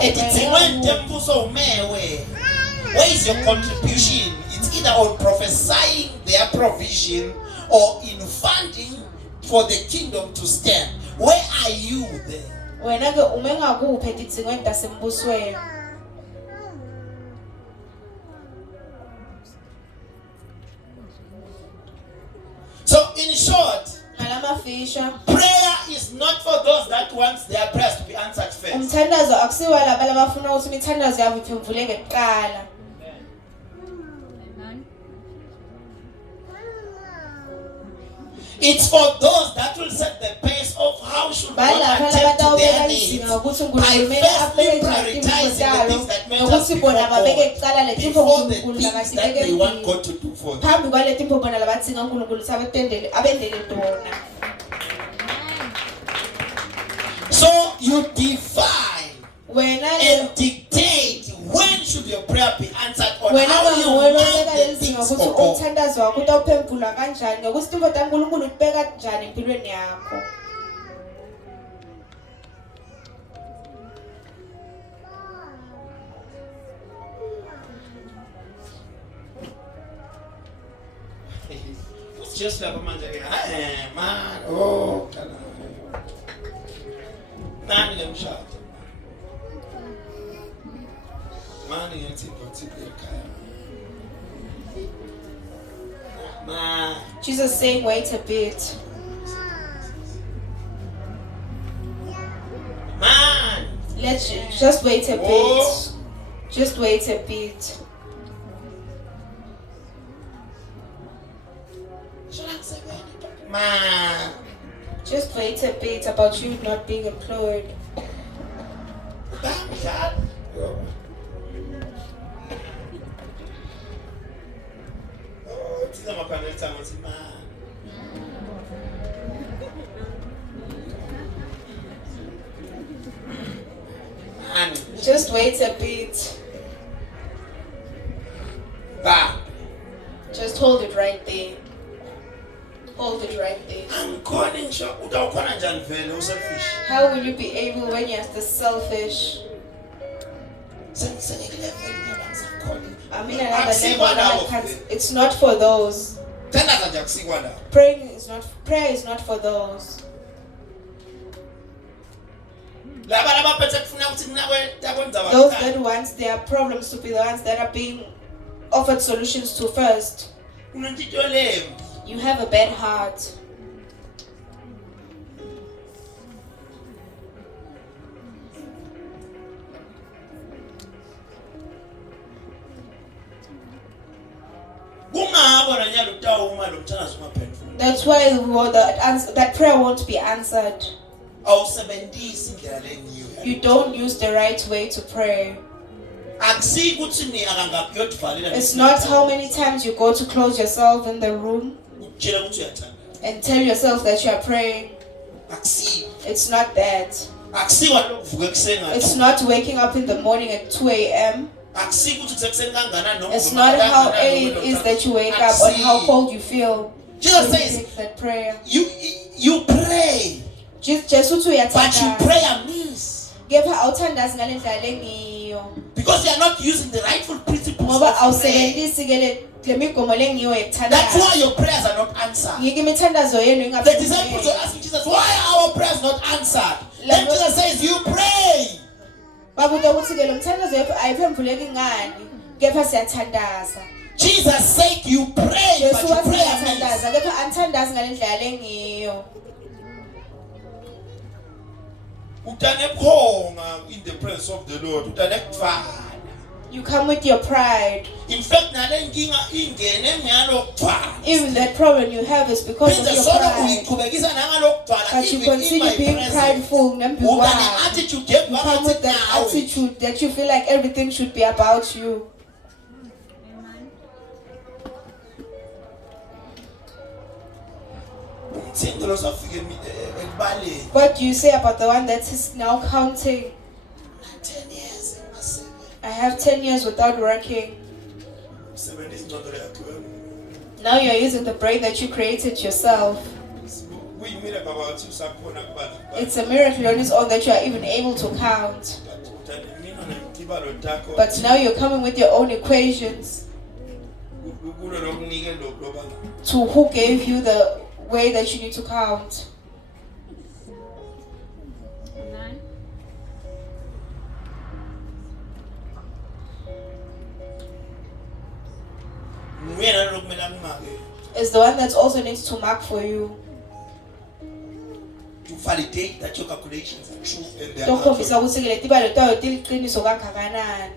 where is your contribution? It's either on prophesying their provision or in funding for the kingdom to stand. Where are you there? Wena ke umengakuphe tidzingo tasembusweni. ukufisha. Prayer is not for those that want their prayers to be answered first. Umthandazo akusiwa laba labafuna ukuthi imithandazo yabo iphenduleke kuqala. It's for those that will set the pace of how should God attend to their needs by firstly prioritizing the things that matter before God, before the things that they want God to do for them. Phambi kwale timpo bona labatsinga uNkulunkulu sabetendele abendele tona. So you define Wena and dictate when should your prayer be answered or wena how you want the things ukuthi for God. umthandazo wakho utawuphendula kanjani nokuthi timpo taNkulunkulu ubeka kanjani empilweni yakho. It's just like a man man, oh, nani lemshado. Mani yathi ngokuthi ekhaya. Man. Jesus saying wait a bit. Man. Let's just wait a Oh. bit. Just wait a bit. Man. Just wait a bit about you not being employed. Just wait a bit. Just hold it right there. Hold it right there. How will you be able when you're the selfish? I mean, another level, another it's not for those. Prayer is not for those. Those that want their problems to be the ones that are being offered solutions to first. You have a bad heart. That's why that prayer won't be answered. You don't use the right way to pray. It's not how many times you go to close yourself in the room and tell yourself that you are praying. It's not that. It's not waking up in the morning at 2 a.m. It's not how early it is that you wake up or how cold you feel. Jesus says that prayer. You pray, but you pray amiss because you are not using the rightful principles of prayer. That's why your prayers are not answered. The disciples were asking Jesus, why are our prayers not answered? Then Jesus says, you pray. Jesus said you pray, but you pray amiss. In the presence of the Lord. You come with your pride. In fact, even that problem you have is because of your pride. But you continue being prideful. You come with that attitude that you feel like everything should be about you. What do you say about the one that is now counting? 10 years. I have 10 years without working. Now you're using the brain that you created yourself. It's a miracle on its own that you are even able to count. But now you're coming with your own equations. To who gave you the way that you need to count? Amen. Is the one that also needs to mark for you. validate that your calculations are true and they are Tokhombisa accurate. ukuthi ke letibalo tayo tiliqiniso kangakanani.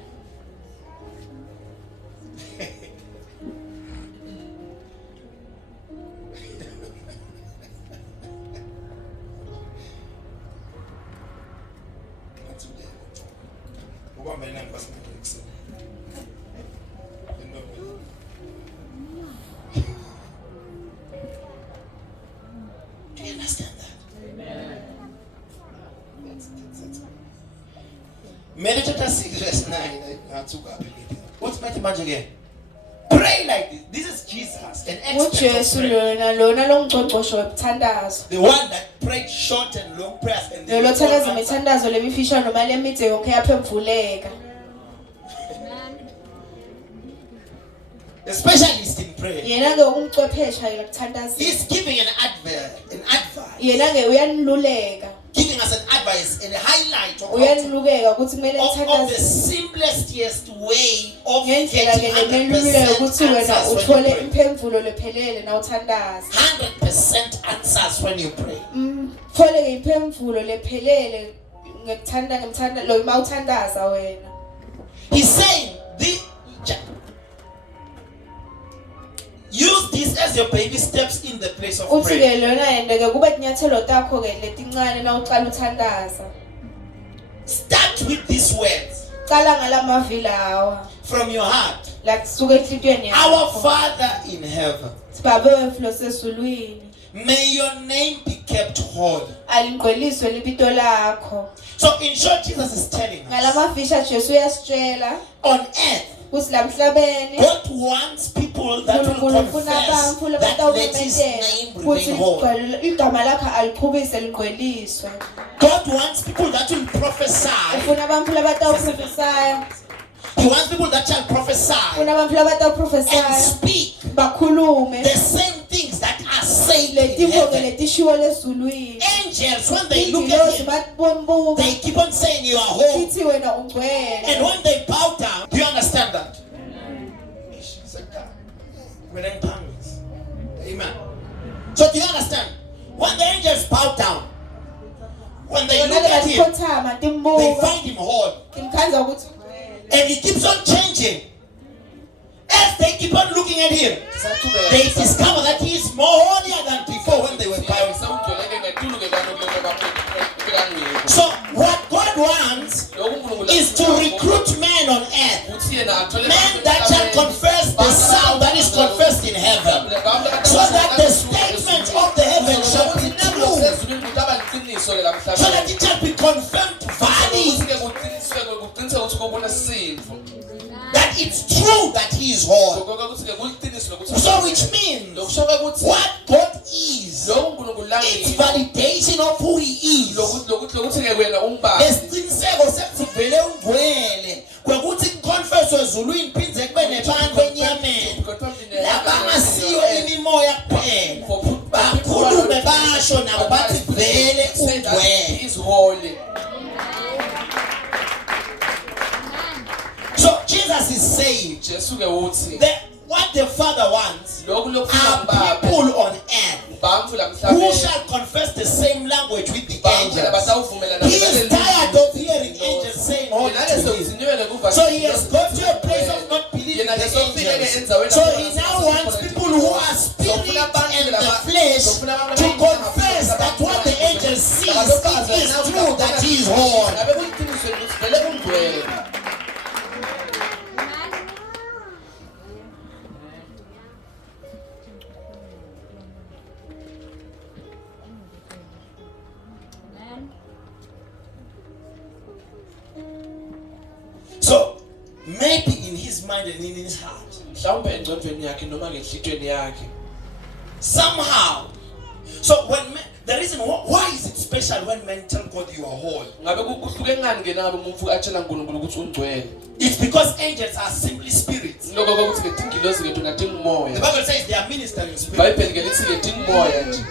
Do you understand that? Amen. Meditate 6 verse 9. What's mathematics again? Pray like this. This is Jesus, an expert uJesu of prayer. lona longqoqosho webuthandazo. The one that prayed short and long prayers and Lo then thandaza imithandazo lemifishane noma lemide yonke yaphemvuleka. a specialist in prayer. Yena ke umcwephesha yokuthandazela. He's giving an advice, Yena ke uyaniluleka. giving us an advice and a highlight of Uyaniluleka ukuthi kumele the nithandaze simplest way of ngendlela ke getting lemeluleka ukuthi 100% wena answers uthole when you pray. impemvulo lephelele na uthandaza. 100% answers when you pray. Thole ke impemvulo lephelele ngekuthanda lo mawuthandaza wena. He's saying use this as your baby steps in the place of Uthi prayer. ke lona yende ke kube tinyathelo takho ke letincane na uqala uthandaza. Start with these words Qala ngalamavila awa. from your heart. La kusuka enhlitweni Our yakho. Father in heaven, Sibabe wethu sesulwini. may your name be kept holy. Alingqweliswe libito lakho. So in short, Jesus is telling us, Ngalamafisha Jesu uyasitshela on earth, ukuthi la mhlabeni God wants people that will uNkulunkulu ufuna confess abantu that let His abatawumemetela name ukuthi remain holy. igama lakho aliqhubise lingqweliswe. God wants people that will prophesy. Ufuna abantu abatawuprofesaya. He wants people that shall prophesy Ufuna abantu and abatawuprofesaya speak bakhulume the same things that are said in letibonge heaven. letishiwo lesulwini. Angels, when they look at Ingilosi Him, batibombuka they keep on saying, "You are holy." kithi wena And ungcwele. when they bow down, do you understand that? Amen. So do you understand? When the angels bow down, when they Wena look at Him, tikhothama they timbuka find Him holy. timkhanza ukuthi ungcwele. And He keeps on changing. As they keep on looking at Him, they discover that He is more holier than before when they were bowing. So what God wants is to recruit men on earth, men that shall confess the sound that is confessed in heaven, so that the statement of the heaven shall be true, so that it shall be confirmed valid, that it's true that He is holy. So which means what God is, it's validation of who He is. Lesiciniseko sekuvele ungcwele kwekuthi kuconfesswe ezulwini phindze kube nebantu enyameni labangasiyo imimoya kuphela bakhulume basho nabo bathi vele ungcwele. So Jesus is saying that what the Father wants are people on earth who shall confess the same language with the angels. He is tired of hearing angels saying holy to Him. So He has got to a place of not believing the angels. So He now wants people who are spirit and the flesh to confess that what the angels see is true, that He is holy. So maybe in his mind and in his heart, somehow. So the reason why is it special when men tell God you are holy? It's because angels are simply spirits. The Bible says they are ministering spirits.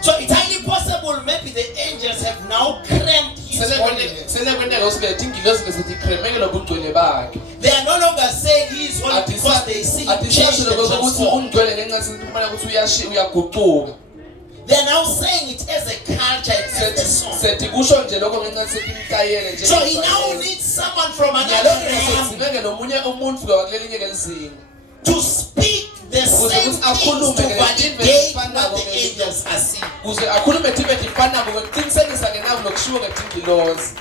So it's highly possible maybe the angels have now crammed His holiness. They are no longer saying He is holy because they see Him change and transform. They're now saying it as a culture, as a song. sethi kusho nje lokho ngenxa setimkayele nje So he now needs someone from another realm ngeke nomunye umuntu kwakulelinye ngelizinga to speak the same things to validate what the angels are seeing. kuze akhulume thibe difana ngokuqinisekisa ke nawo lokushiwo ngetingilozi.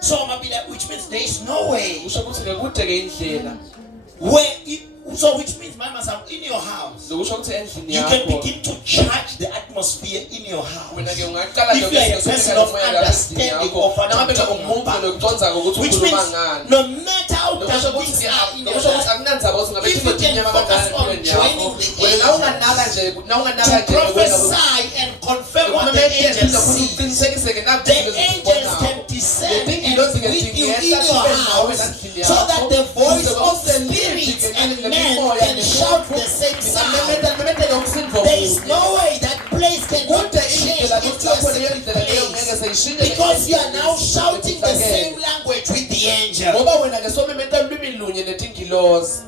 So Mabila, which means there is no way kusho ukuthi ngekude ke indlela which means mama sam in your house lokusho ukuthi endlini you can yakho begin to charge the atmosphere in your house. wena ke ungaqala If you are a person of understanding of what I'm talking about, which means no matter how tough things are in your life, if you can focus on joining the angels to prophesy and confirm what the angels see, the angels can descend and greet you in your house so that the voice of the spirits and men can shout the same sound. There is no way that place can change into a secret place because you are now shouting the same language with the angel. ngoba wena ke somemeta ulwimi lunye netingilozi.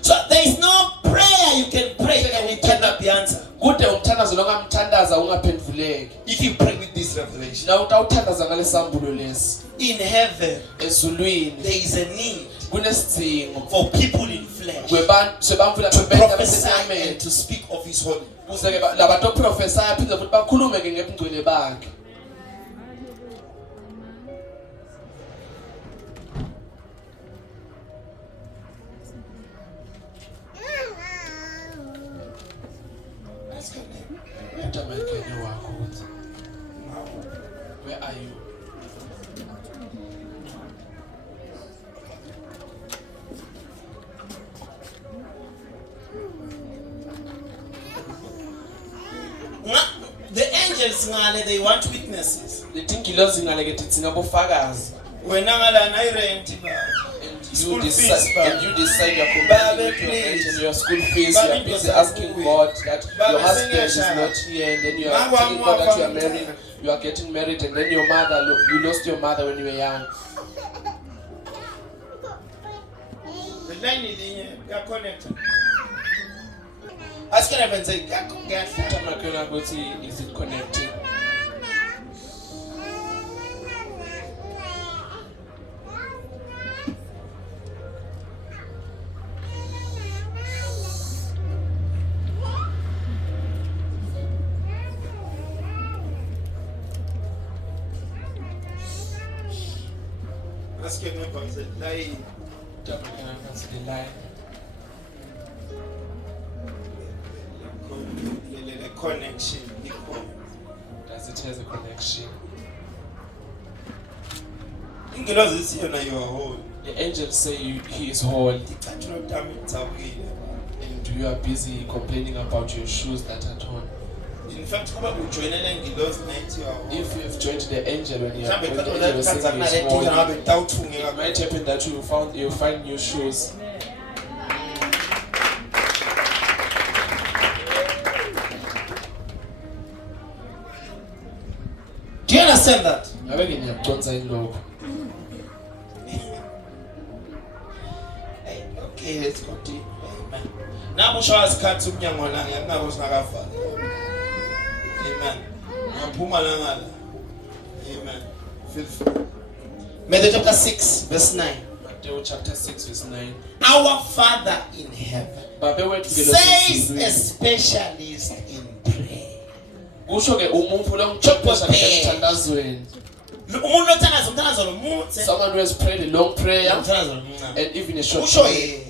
So there is no prayer you can pray and it cannot be answered. kude umthandazo longamthandaza ungaphenduleki If you pray with this revelation, na utawuthandaza ngalesambulo lesi in heaven ezulwini there is a need kunesidingo for people in flesh sebamfuna to bebenta prophesy and besenyameni to speak of his holy. kuze ke labantu oprofesayo aphinde futhi bakhulume ke ngebungcwele bakhe. Utamakene wakho ukuthi where are you? The angels ngale they want witnesses. Letingilozi ngale ke tithi ngabofakazi. Wena ngala na rent ba. You decide your commitment and your school fees. You are busy asking God that your husband is not here, and then you are telling God that you are married. You are getting married, and then your mother, you lost your mother when you were young. The line is connected. Ask him and say, Is it connected? Ask him and say, line. The line. The connection. Does it has a connection? You are whole. The angels say he is whole, and And you are busy complaining about your shoes that are torn. in fact, If you have joined the angel when you are when the angel was saying he is whole, it might happen that you find new shoes. Do you understand that? Okay, let's continue. Now, Bushwa's cut to Yangolang and Nabos Nagafa. Amen. Amen. Feel free. Matthew chapter 6, verse 9. Matthew chapter 6, verse 9. Our Father in heaven says a specialist in prayer. Someone who has prayed a long prayer and even a short prayer.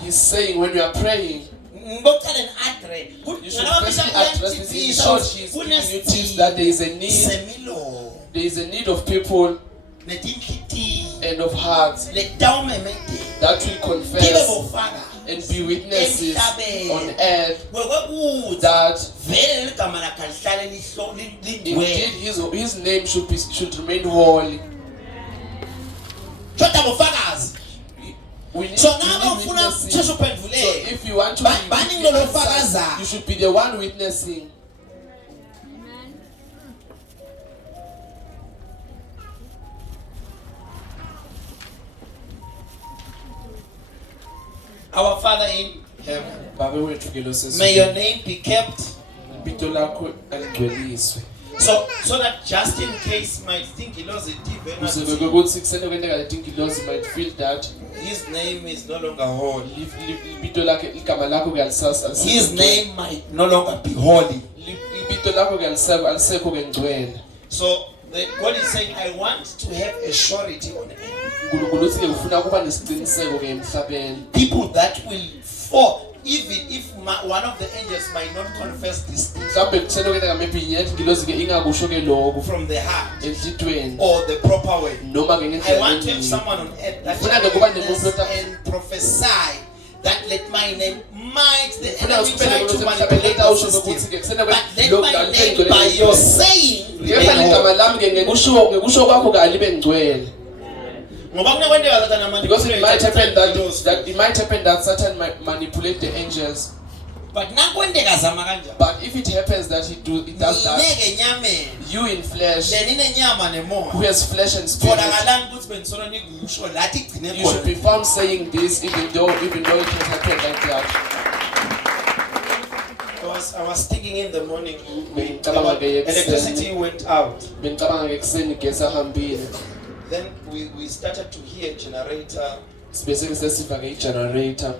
He's saying when you are praying, you should firstly address this in short. He's giving you tips that there is a need of people and of hearts that will confess and be witnesses on earth that indeed his name should remain holy. We need witnesses. So if you want to be witnessing, you should be the one witnessing. Our Father in heaven, Baba wethu ke lo sesizulu. may your name be kept. Ibizo lakho alingcweliswe. So that just in case might think he lost Kuze it, ukuthi kusenokwenzeka leti ingilosi might feel that his name is no longer holy. ibito lakhe igama lakho ke His name might no longer be holy. ibito lakho ke alisekho ke ngcwele. So God is saying, I want to have a surety on earth. uNkulunkulu uthi ufuna ukuba nesiqiniseko ke emhlabeni. People that will fall, even if one of the angels might not confess this thing Mhlawumbe kusenokwenzeka maybe yet ingilosi ke ingakusho ke lokho from the heart enhlitweni or the proper way. noma ke I ngendlela want to have enye. someone on earth that Ufuna shall kuba witness nemuntu and prophesy that let my name might the Ufuna enemy usipele try to ukuthi manipulate mhlawumbe the usho ukuthi system. ke kusenokwenzeka But let lokho my alibe name ngcwele by your ngempela. saying Kepha remain igama holy. lami ke ngekusho kwakho ke alibe ngcwele. Ngoba kunekwendeka that ana Because it might happen manipulate that it might happen that Satan might manipulate the angels. but nakwendeka zama kanjani. But if it happens that it does that, Nineke nyameni. you in flesh, Lenine nyama nemoya. who has flesh and spirit, Tholakala ukuthi benisola nikusho lathi igcine you should be khona. found saying this even though it has happened like that. I was thinking in the morning, Bengicabanga ke electricity went out. Bengicabanga ke kuseni gesi ahambile. Then we started to hear generator Sibese ke sesiva ke i-generator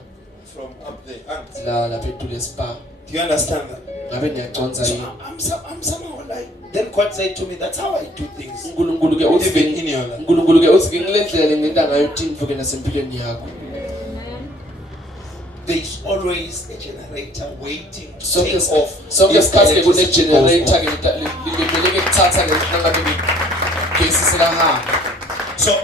from up there. And la lapha etule spa. do you understand that? Ngabe niyaconza So yini? I'm somehow like, then God said to me, that's how I do things. uNkulunkulu ke uthi Even in your life. uNkulunkulu ke uthi ngile ndlela lengenda ngayo tintfo ke nasempilweni yakho. There's always a generator waiting to take off. Sonke if isikhathi ke kune electricity generator goes ke libele ke kuthatha ke nangabe ke gesi selahamba. So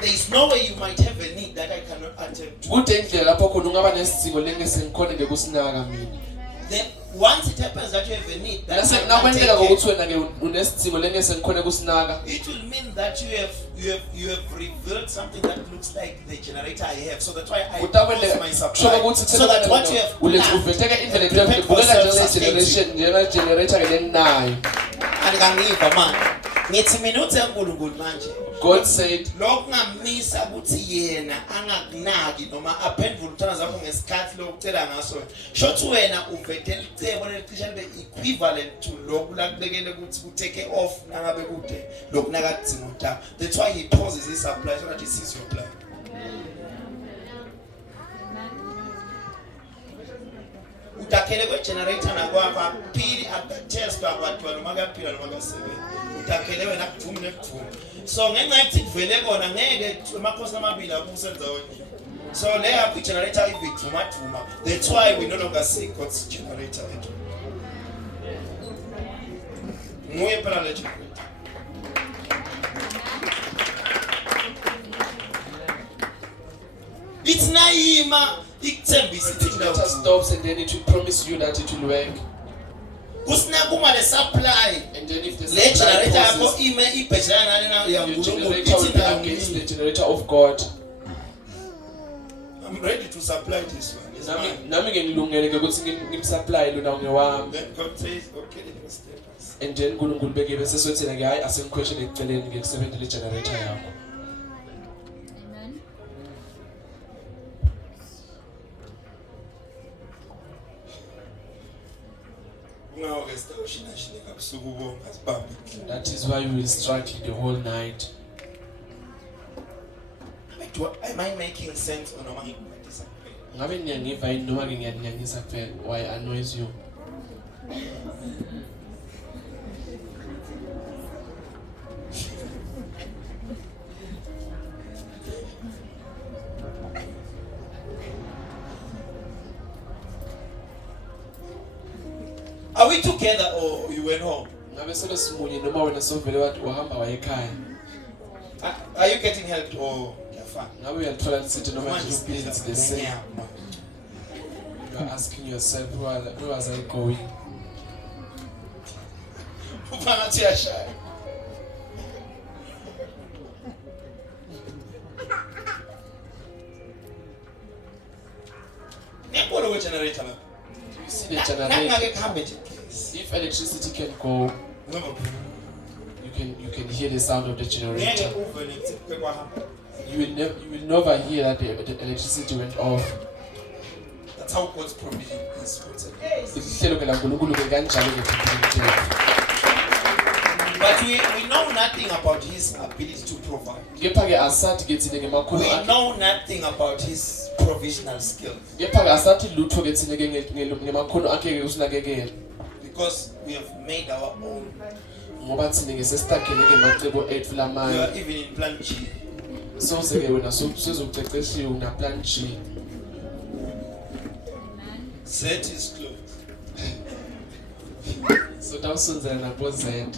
there's no way you might have a need that I cannot attend to. Kude indlela lapho khona ungaba nesidingo lengese ngikhona ke kusinaka mina. Then once it happens that you have a need that Nase I can't nakwendeka take ukuthi care, wena ke unesidingo lengese ngikhona kusinaka. it will mean that you have revealed something that looks like the generator I have. So that's why I close my supply. So that what you have ulethe planned uvetheke indlela and prepared for ebukeka njenge self-sustaining. generation generator ke lenayo. Angikangiva manje. Ngithi mina uthe uNkulunkulu manje. God said Lokungamisa ukuthi yena angakunaki noma aphendule uthanda zakho ngesikhathi lokucela ngaso. Shothi wena uvethele icebo lelicishe libe equivalent to lokhu lakubekele ukuthi ku take off nangabe kude lokunaka kudinga utaba. That's why he pauses his supply so that he sees your plan. Utakhele kwe generator nakwakho aphili akatestwa kwathi noma kaphila noma kasebenza. Utakhele wena kuvume nekuvume. So ngenxa yokuthi kuvele kona ngeke amakhosi amabili akusenza wonke. So le app generator ivithuma thuma. That's why we no longer see God's generator again. Nguye phela le generator. It's naima ikuthembisa it ithi stops and then it will promise you that it will work. kusinakuma le supply And then if the le supply generator yakho pauses, ime ibhejana nana ya your uNkulunkulu generator will ithi be nayo against the ngini. generator of God. I'm ready to supply this one. It's mine. Nami ke ngilungele ke ukuthi ngimsupply lona ngewami. Then God says, okay, let me step aside. And then uNkulunkulu beke bese sothina ke hayi asengikhweshele eceleni ngekusebenzela generator yakho. Kungawo-ke sitawushina-shina kabusuku bonke asibambe. That is why we will struggle the whole night. Am I making sense or am I disappointed? Ngabe niyangiva yini noma ke ngiyanyanyisa kuphela? Why annoys you? Are we together or you went home? Ngabe solo simunye noma wena sovele wathi uhamba waye ekhaya? Are you getting help or fine? Ngabe uyalithola lisithi noma nje Manje ubhizi the sibiza same? ngenyama. You are asking yourself where was I going? Uphakathi uyashaya. Ngiyabona kwe-generator lapha. You see the generator. Nakungake kuhambe nje ugesi. If electricity can go, you can hear the sound of the Ngeke generator. uve nekuthi kuke kwahamba. You will never hear that the electricity went off. That's how God's provision is. Ihlelo ke la uNkulunkulu ke kanjalo ke futhi. But we know nothing about his ability to provide. Kepha ke asathi ke thina ngemakhono We akhe. know nothing about his provisional skills. Kepha ke asathi lutho ke thina ke ngemakhono akhe ke usinakekela. Because we have made our own. Ngoba thina ke sesitakele ke macebo ethu We lamanye. are even in plan G. So ke wena sozuqeqeshiwe una plan G. Z is closed. So tawusonzela napo Z.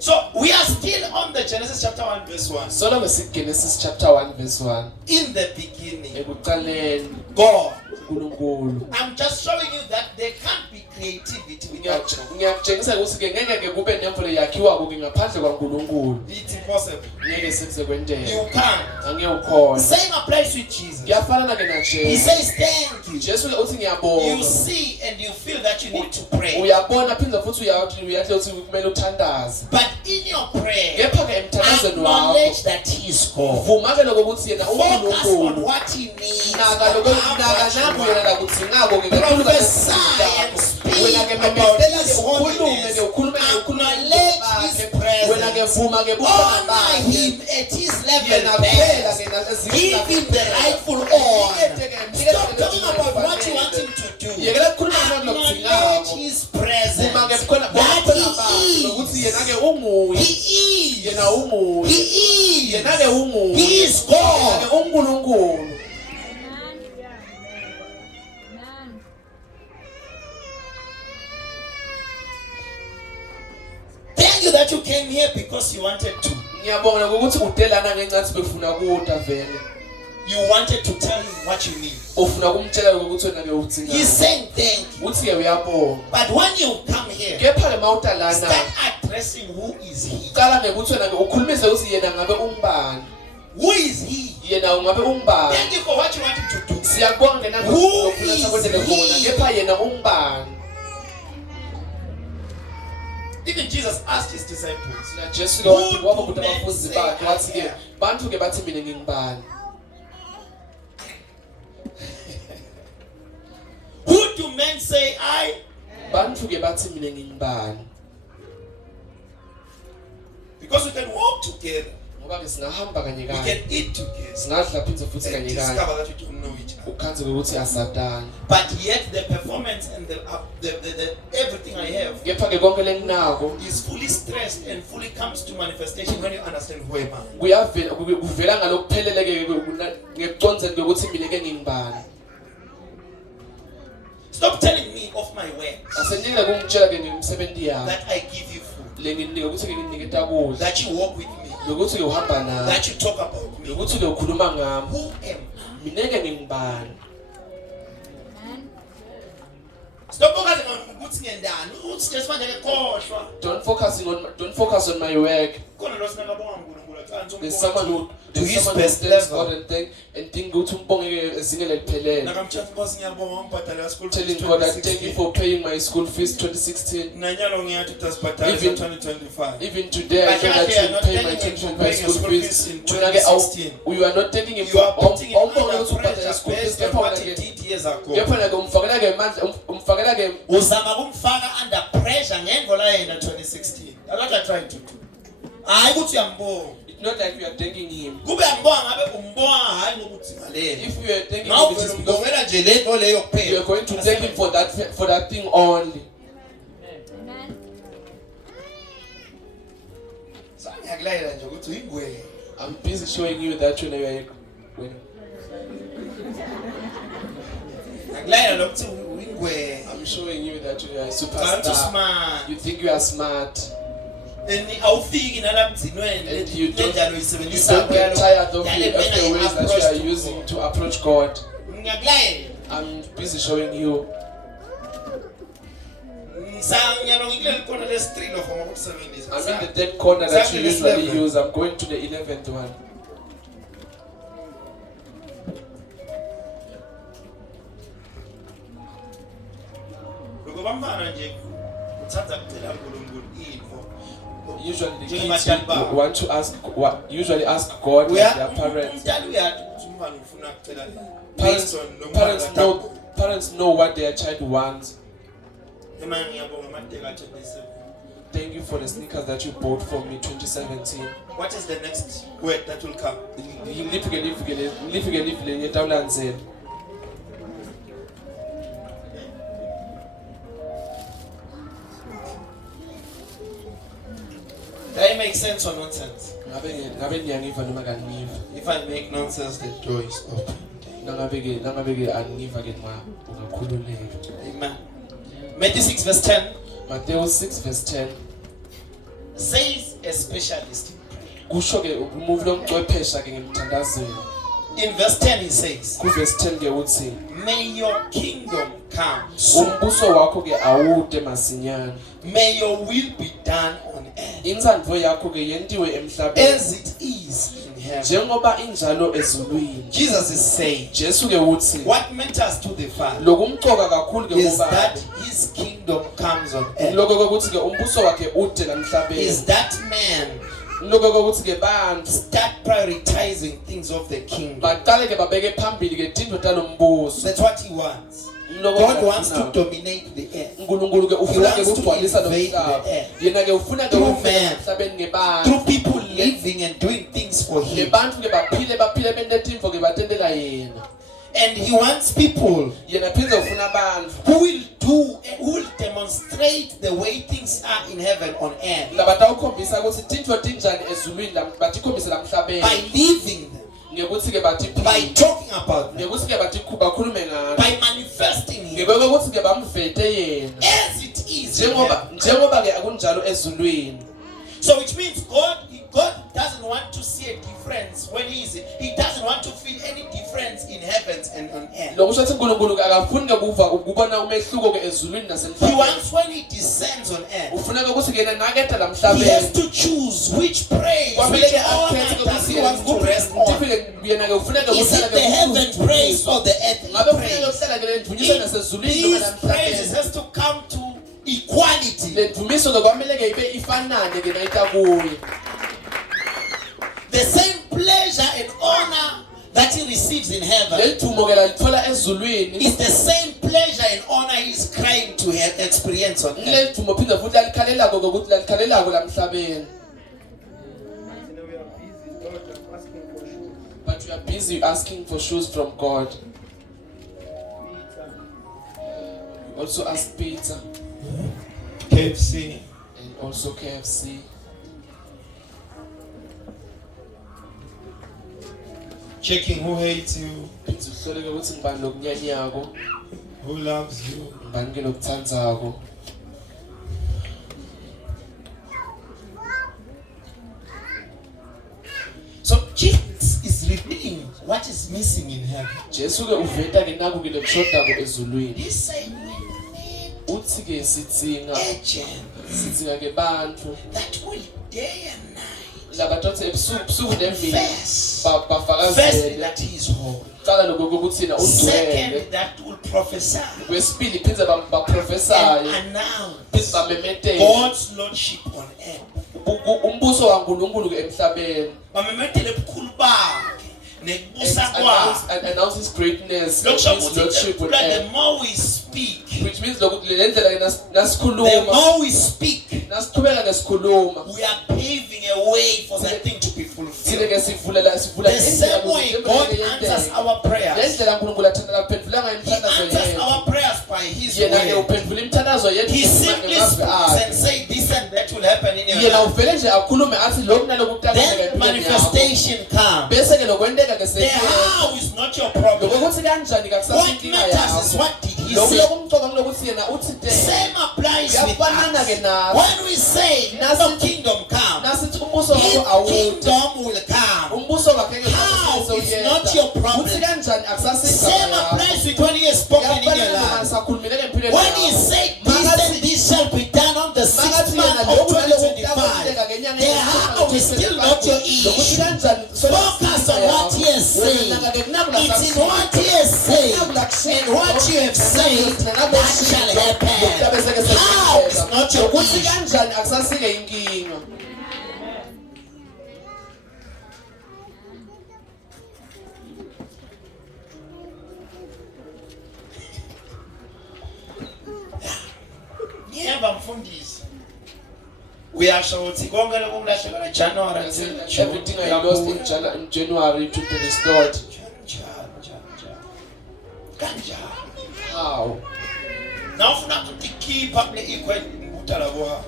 So we are still on the Genesis chapter 1 verse 1. Solo ngeSigenesis chapter 1 verse 1. In the beginning, Ekuqaleni God. uNkulunkulu. I'm just showing you that there can't be creativity without God. Ngiyakutshengisa ukuthi ke ngeke ke kube nemvelo yakhiwa ke ngaphandle kwaNkulunkulu. It's impossible. Ngeke senze kwendeke. You can't. Angeke ukhona. Same applies with Jesus. Kuyafana ke na He Jesu. says thank you. Jesu uthi You ngiyabonga. see and you feel that you need to pray. Uyabona phindza futhi uyathi uthi kumele uthandaze. But in your prayer, Kepha ke emthandazweni wakho acknowledge that He is God. vuma ke lokho ukuthi yena Focus on uNkulunkulu. what He needs. Naka lokho naka naku yena la kuthi ngako ke kakhulu Prophesy and speak wena ke about memezela His ke ukhulume holiness. ke ukhulume Acknowledge His presence. wena ke vuma ke Honor Him at His level yena phela best. ke nazo Give Him the rightful honor. Stop talking about what you want Him to do. yekela kukhuluma ngalo Acknowledge ngako His presence. vuma ke khona That ukuthi He yena is. ke unguye He is. yena unguye He is. yena ke unguye He is yena God. ke uNkulunkulu. Thank you that you came here because you wanted to. Ngiyabonga ukuthi udelana ngencathi befuna kuda vele. You wanted to tell him what you need. Ufuna kumtshela ukuthi wena ke udzinga. He's saying thank you. Uthi ke uyabonga. But when you come here, Kepha ke mawutalana start addressing who is he. uqala ngekuthi wena ke ukhulumise ukuthi yena ngabe ungubani. Who is he? Yena ungabe ungubani. Thank you for what you want him to do. Siyabonga ngena Who lokufuna is sakwenzele khona. he? Kepha yena ungubani. Even Jesus asked his disciples, Na Jesu ke wathi wababuta abafundi bakhe wathi ke bantu ke bathi mina ngingubani. who do men say I? Bantu ke bathi mina ngingubani. Because we can walk together. Ngoba ke singahamba kanye We kanye. can eat together. Singadla phinze futhi And kanye kanye. discover that we don't know each other. Ukhanze ukuthi asadani. But yet the performance and the everything I have Kepha ke konke lenginako is fully stressed and fully comes to manifestation when you understand who am I. kuvela ngalokuphelele ke ngekucondzeni ukuthi mina ke ngingibani. Stop telling me of my work Asenyekela kungitshela ke ngemisebenzi yami. that I give you food, Lenginike ukuthi ke nginiketa kudla. that you walk with me, Lokuthi ke uhamba nami. that you talk about me. Lokuthi ke ukhuluma ngami. Who am I? Mina ke ngingibani. Stop focusing on ukuthi ngendani. Uthi nje manje ekhohlwa. Don't focus on my work. Khona lo sinakabonga uNkulunkulu acanze There's someone who to his someone who best thanks level. God and think ukuthi umbonge ke ezingele liphelele. Nakamtshela Nkosi ngiyabonga ngibhadala school fees. Telling God that thank you for paying my school fees 2016. Nanyalo ngiyathi utasibhadala Even- 2025. Even today, I But know that you are you not pay my taking him tuition for my paying school school fees. fees in When I get 2016. you are not taking him You are putting him under umbonge pressure school fees. based on what he did years ago. Kepha ke umfakela ke manje umfakela ke Uzama kumfaka under pressure ngendlela yena 2016. That's what I'm trying to do. Hayi ukuthi uyambonga. it's not like you are thanking him. Kube ngibonga ngabe umbonga hayi ngokuthi ngalena. If you are thanking him, Now it is vele because umbongela nje lento leyo you are kuphela. going to thank him for that thing only. Sangiyakulayela nje ukuthi uyingwe. I'm busy showing you that when you are when Akulayela lokuthi uyingwe. I'm showing you that you are a Can't you superstar. smart? You think you are smart. Eni awufiki nalamgcinweni And you don't uyisebenzisa get tired of the ways that you are using to approach God. Ngiyakulayela. I'm busy showing you. Ngiyalo ngikule likhona lesi3 of ama I'm in the third corner that you usually use. I'm going to the 11th one. Lokho bamfana nje uthatha kucela uNkulunkulu info Usually the Njengoba kids abadala babo. want to usually ask God like their parents. Umntwana uyazi ukuthi umntwana ufuna ukucela Parents, based on nomntwana parents know what their child wants. Emang ngiyabonga amateka 27. Thank you for the sneakers that you bought for me 2017. What is the next word that will come? Does it make sense or nonsense? If I make nonsense, the door is open. Amen. Matthew 6 verse 10 Matthew 6 verse 10 says a specialist in prayer. In verse 10 he says, may your kingdom come soon. May your will be done on earth as it is in heaven. Jesus is saying, what matters to the Father is that his kingdom comes on earth. Is that man start prioritizing things of the kingdom. That's what he wants. God wants to dominate the earth. He wants to invade the earth through man, through people living and doing things for him. And he wants people who will demonstrate the way things are in heaven on earth by living them, by talking about them, by manifesting him as it is in heaven. So which means God doesn't want to see a difference when he doesn't want to feel any difference in heavens and on earth. He wants when he descends on earth, he has to choose which praise, which honor does he want to rest on. Is it the heaven praise or the earthly praise? These praises has to come to equality. The same pleasure and honor that he receives in heaven is the same pleasure and honor he is crying to experience on earth. But we are busy asking for shoes from God. We also ask pizza. KFC. And also KFC. Checking who hates you, who loves you. So Jesus is revealing what is missing in heaven. He's saying we need agents that will day and night confess firstly that he is holy, second that will prophesy and announce God's lordship on earth. And announce his greatness, his lordship on earth. The more we speak, which means the more we speak, we are paving a way for that thing to be fulfilled. The same way God answers our prayers. He answers our prayers by his word. He simply speaks and says this and that will happen in your life. Then manifestation comes. The how is not your problem. What matters is what did he say. Same applies with us. When we say no kingdom come, his kingdom will come. How is not your problem. Same applies with when he has spoken in your life. When he said this and this shall be done on the 6th month of 2025, the how is still not your issue. Focus on what he has said. It's in what he has said and what you have said that shall happen. How is not your issue. bafundisi. Uyasho ukuthi konke lokumlahlekela January Everything I lost in January to be restored. How? Now ufuna ukukhipha kule equation utala kwa.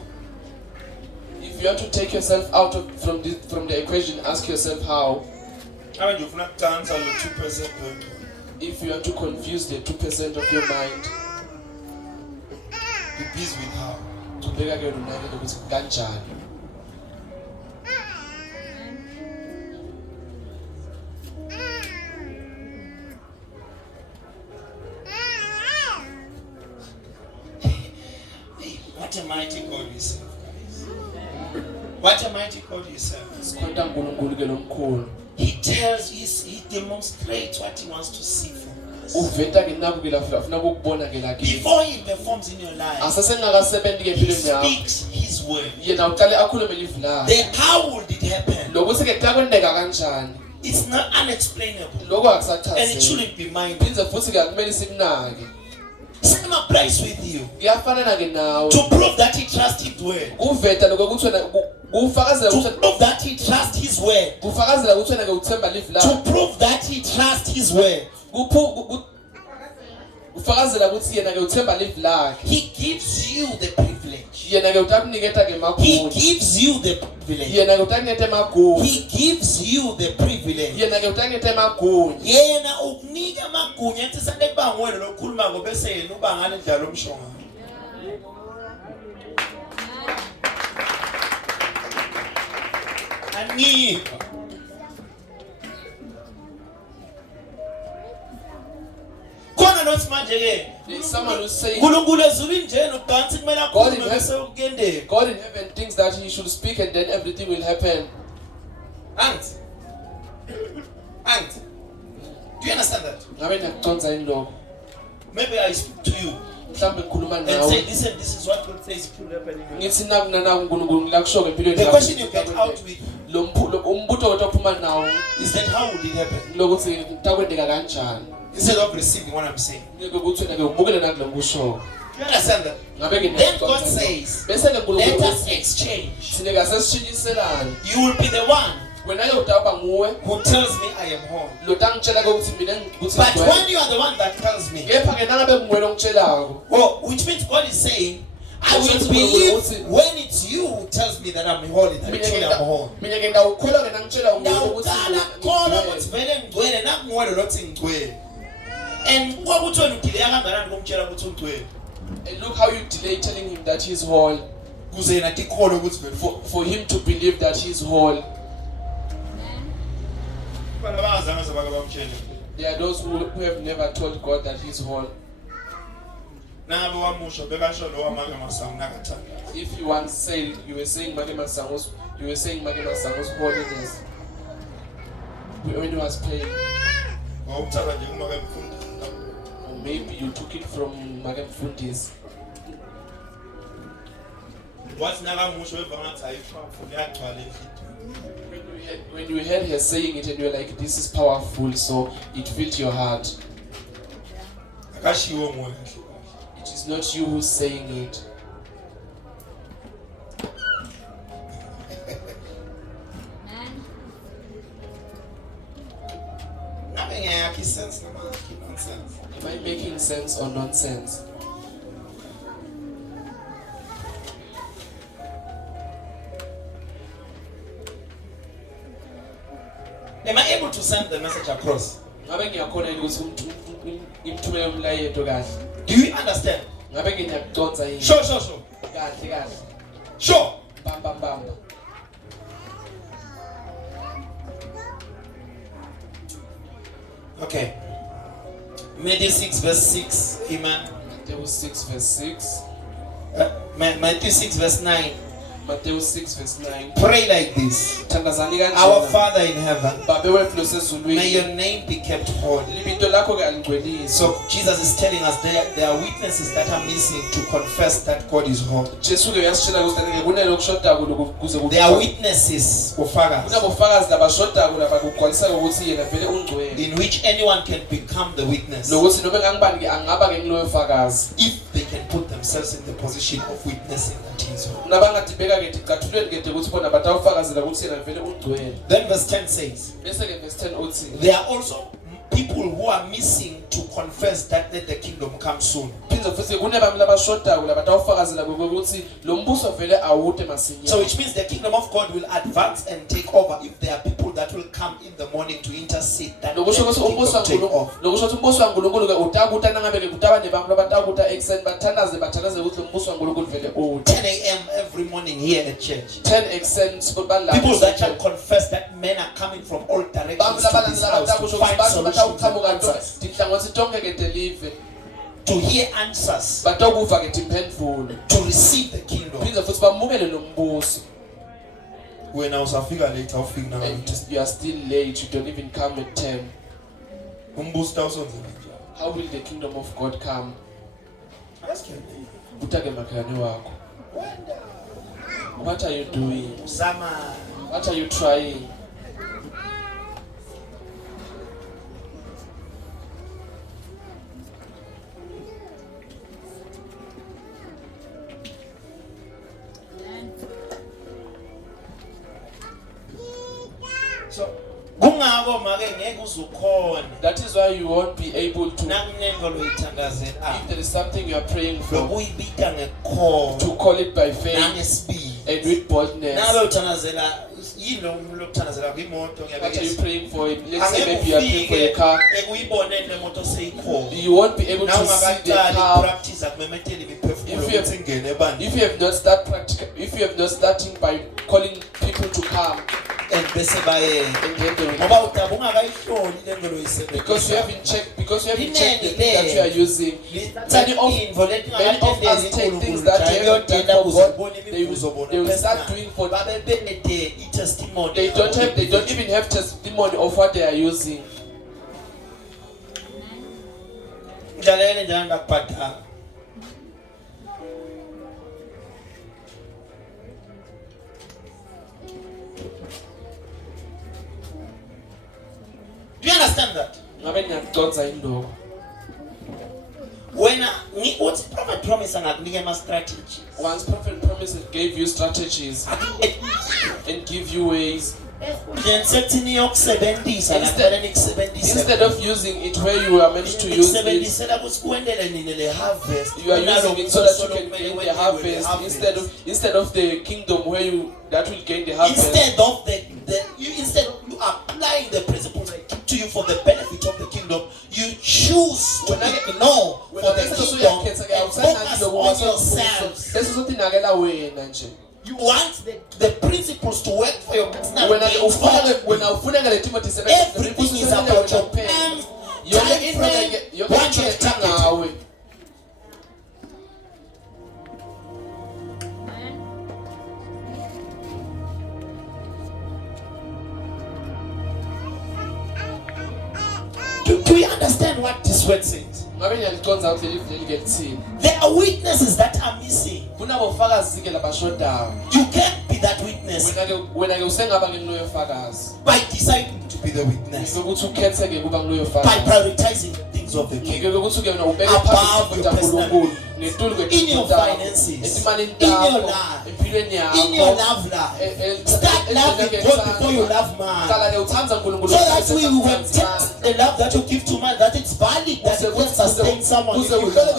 If you want to take yourself out from the equation, ask yourself how. Abantu ufuna kucansa lo 2%. If you want to confuse the 2% of your mind, Be busy with how. tubeka ke lunake ukuthi kanjani. Hey, what a mighty God we serve, guys. What a mighty God we serve. Sikhonta uNkulunkulu ke lomkhulu. He demonstrates what he wants to see from us. Uveta ke naku ke afuna ukubona ke la kithi. Before he performs in your life, Asasengakasebenzi ke he empilweni yakho. speaks his word. Yena uqale akhulume livi lakhe. Then how would it happen? Lokuthi ke kwendeka kanjani? It's not unexplainable. Lokho And it akusachazeki. shouldn't be mind. Phinze futhi ke akumele sikunake. Same applies with you. Kuyafanana ke nawe. To prove that he trusts his word. Uveta lokho ukuthi wena kufakazela To ukuthi prove that he trusts his word. kufakazela ukuthi wena ke uthemba livi To lakhe. prove that he trusts his word. Ufakazela ukuthi yena ke uthemba livi lakhe. He gives you the privilege. Yena ke utakuniketa ke He magunya. gives you the privilege. Yena ke utakuniketa magunya. He gives you the privilege. Yena ke utakuniketa magunya. Yena ukunika amagunya ethi sande kuba nguwena lokukhuluma ngobese yena uba ngale ndlela omshonga. Anika. Khona nothi manje ke There's someone who's saying uNkulunkulu ezulwini nje nokugcina kumele akhulume bese ukuyendeka. God in heaven thinks that he should speak and then everything will happen. Aunt. Do you understand that? Ngabe niyakuconza yini lokho? Maybe I speak to you Mhlawumbe ngikhuluma and say, nawe. listen, this is what God says will happen in your life. Ngithi naku uNkulunkulu ngilakusho empilweni The yakho. question you get out with Umbuto kodwa uphuma nawo is that how would it happen? lokuthi kutakwendeka kanjani. Instead of receiving what I'm saying. Ngeke ukuthi wena ke ubukele nakule ngikusho. Do you understand that? Ngabe ke Then God says, bese ke let uNkulunkulu us exchange. sineka sesishintshiselana. You will be the one Wena ke utawuba nguwe who tells me I am whole. lo tangitshela ukuthi mina ukuthi But when you are the one that tells me, kepha ke nangabe ngwena ongitshelako. well, which means God is saying, I will believe when it's you who tells me that I'm holy, that actually I'm whole. Mina ke ndawukholwa ke nangitshela nguwe ukuthi Ndawuqala khona ukuthi vele ngigcwele nakunguwena lokuthi ngigcwele. And kwakuthi wena udelay kangakanani ukumtshela ukuthi ungcwele. and look how you delay telling him that he's whole Kuze yena tikholwe ukuthi vele for him to believe that he's whole. bana bazange sebake bamtshele. There are those who have never told God that he's whole. Nangabe wamusho bekasho lo wamake masango nakathanda. If you once said you were saying Make Masango's holiness when he was praying, Wawuthatha nje kumake mfundi. or maybe you took it from Make Mfundi's. Wathi nakamusho weva ngathi ayifafu liyagcwala endlini. When you heard her saying it and you were like, this is powerful, so it filled your heart. Akashiwo nguwe kahle kahle. It is not you who's saying it. Ngabe ngiyakhi sense noma ngiyakhi nonsense. Am I making sense or nonsense? Am I able to send the message across? Ngabe ngiyakhona yini ukuthi ngimthumele umlayezo kahle? Do you understand? Ngabe ngiyakuconza yini? Sure. Kahle. Sure. Bamba. Okay. Matthew 6 verse 6. Amen. Matthew 6 verse 6. Matthew 6 verse 9. Matthew 6 verse 9. Pray like this. Thandazani Our kanjena. Father in heaven, Baba wethu may losezulwini. your name be kept holy. Libito lakho ke alingcweliswe. So Jesus is telling us there are witnesses that are missing to confess that God is holy. Jesu ke uyasitshela ukuthi kunelo kushodayo kuze There are witnesses, ufakazi, kunabofakazi labashodayo labakugcwalisayo ukuthi yena vele ungcwele. in which anyone can become the witness Nokuthi noma ngangibani ke angaba ke ngiloyo fakazi. if they can put themselves in the position of witness. witnessing that he is holy. nabangadibeka ke dicathulweni ke ukuthi bona batawufakazela ukuthi yena vele ungcwele. Then verse 10 says, Bese ke verse 10 uthi there are also people who are missing to confess that let the kingdom come soon. phindze futhi kunebami labashodako labatawufakazela ukuthi lo mbuso vele awude masinyane. So which means the kingdom of God will advance and take over if there are people that will come in the morning to intercede that let the lokusho ukuthi umbuso kingdom take off. lokusho ukuthi umbuso waNkulunkulu ke utakuta nangabe ke kutaba nebantu labatakuta ekseni bathandaze ukuthi lo mbuso waNkulunkulu vele ude. 10 a.m. every morning here at church. 10 ekseni People that shall confess that men are coming from all directions to this house to find solutions and answers, to hear answers, to receive the kingdom. When I was Africa later, I'll figure and you are still late, you don't even come at 10. How will the kingdom of God come? Ask your neighbor. What are you doing? Sama. What are you trying? So, that is why you won't be able to. If there is something you are praying for, to call it by faith and with boldness. What are you praying for? Let's say maybe you are praying for a car. You won't be able to see the car if you have not starting by calling people to come. And because you haven't checked the thing that you are using. Many of us take things that they haven't done for God. They will start doing for them. They don't even have testimony of what they are using. Do you understand that? When what's prophet promise and strategy? Once prophet promised and gave you strategies and give you ways. Instead of using it where you are meant to use it, you are using it so that you can gain the harvest instead of the kingdom where that will gain the harvest. Instead of you applying the principles I give to you for the benefit of the kingdom, you choose to ignore for the kingdom and focus on yourselves. You want the principles to work for your personal gain. Everything is about your time frame, what you target. Do you understand what this word says? There are witnesses that are missing. You can't be that witness by deciding to be the witness, by prioritizing the things of the kingdom above your personal needs, in your finances, in your life, in your love life. Start loving God before you love man, so that we will test the love that you give to man, that it's valid, that it will sustain someone. If you start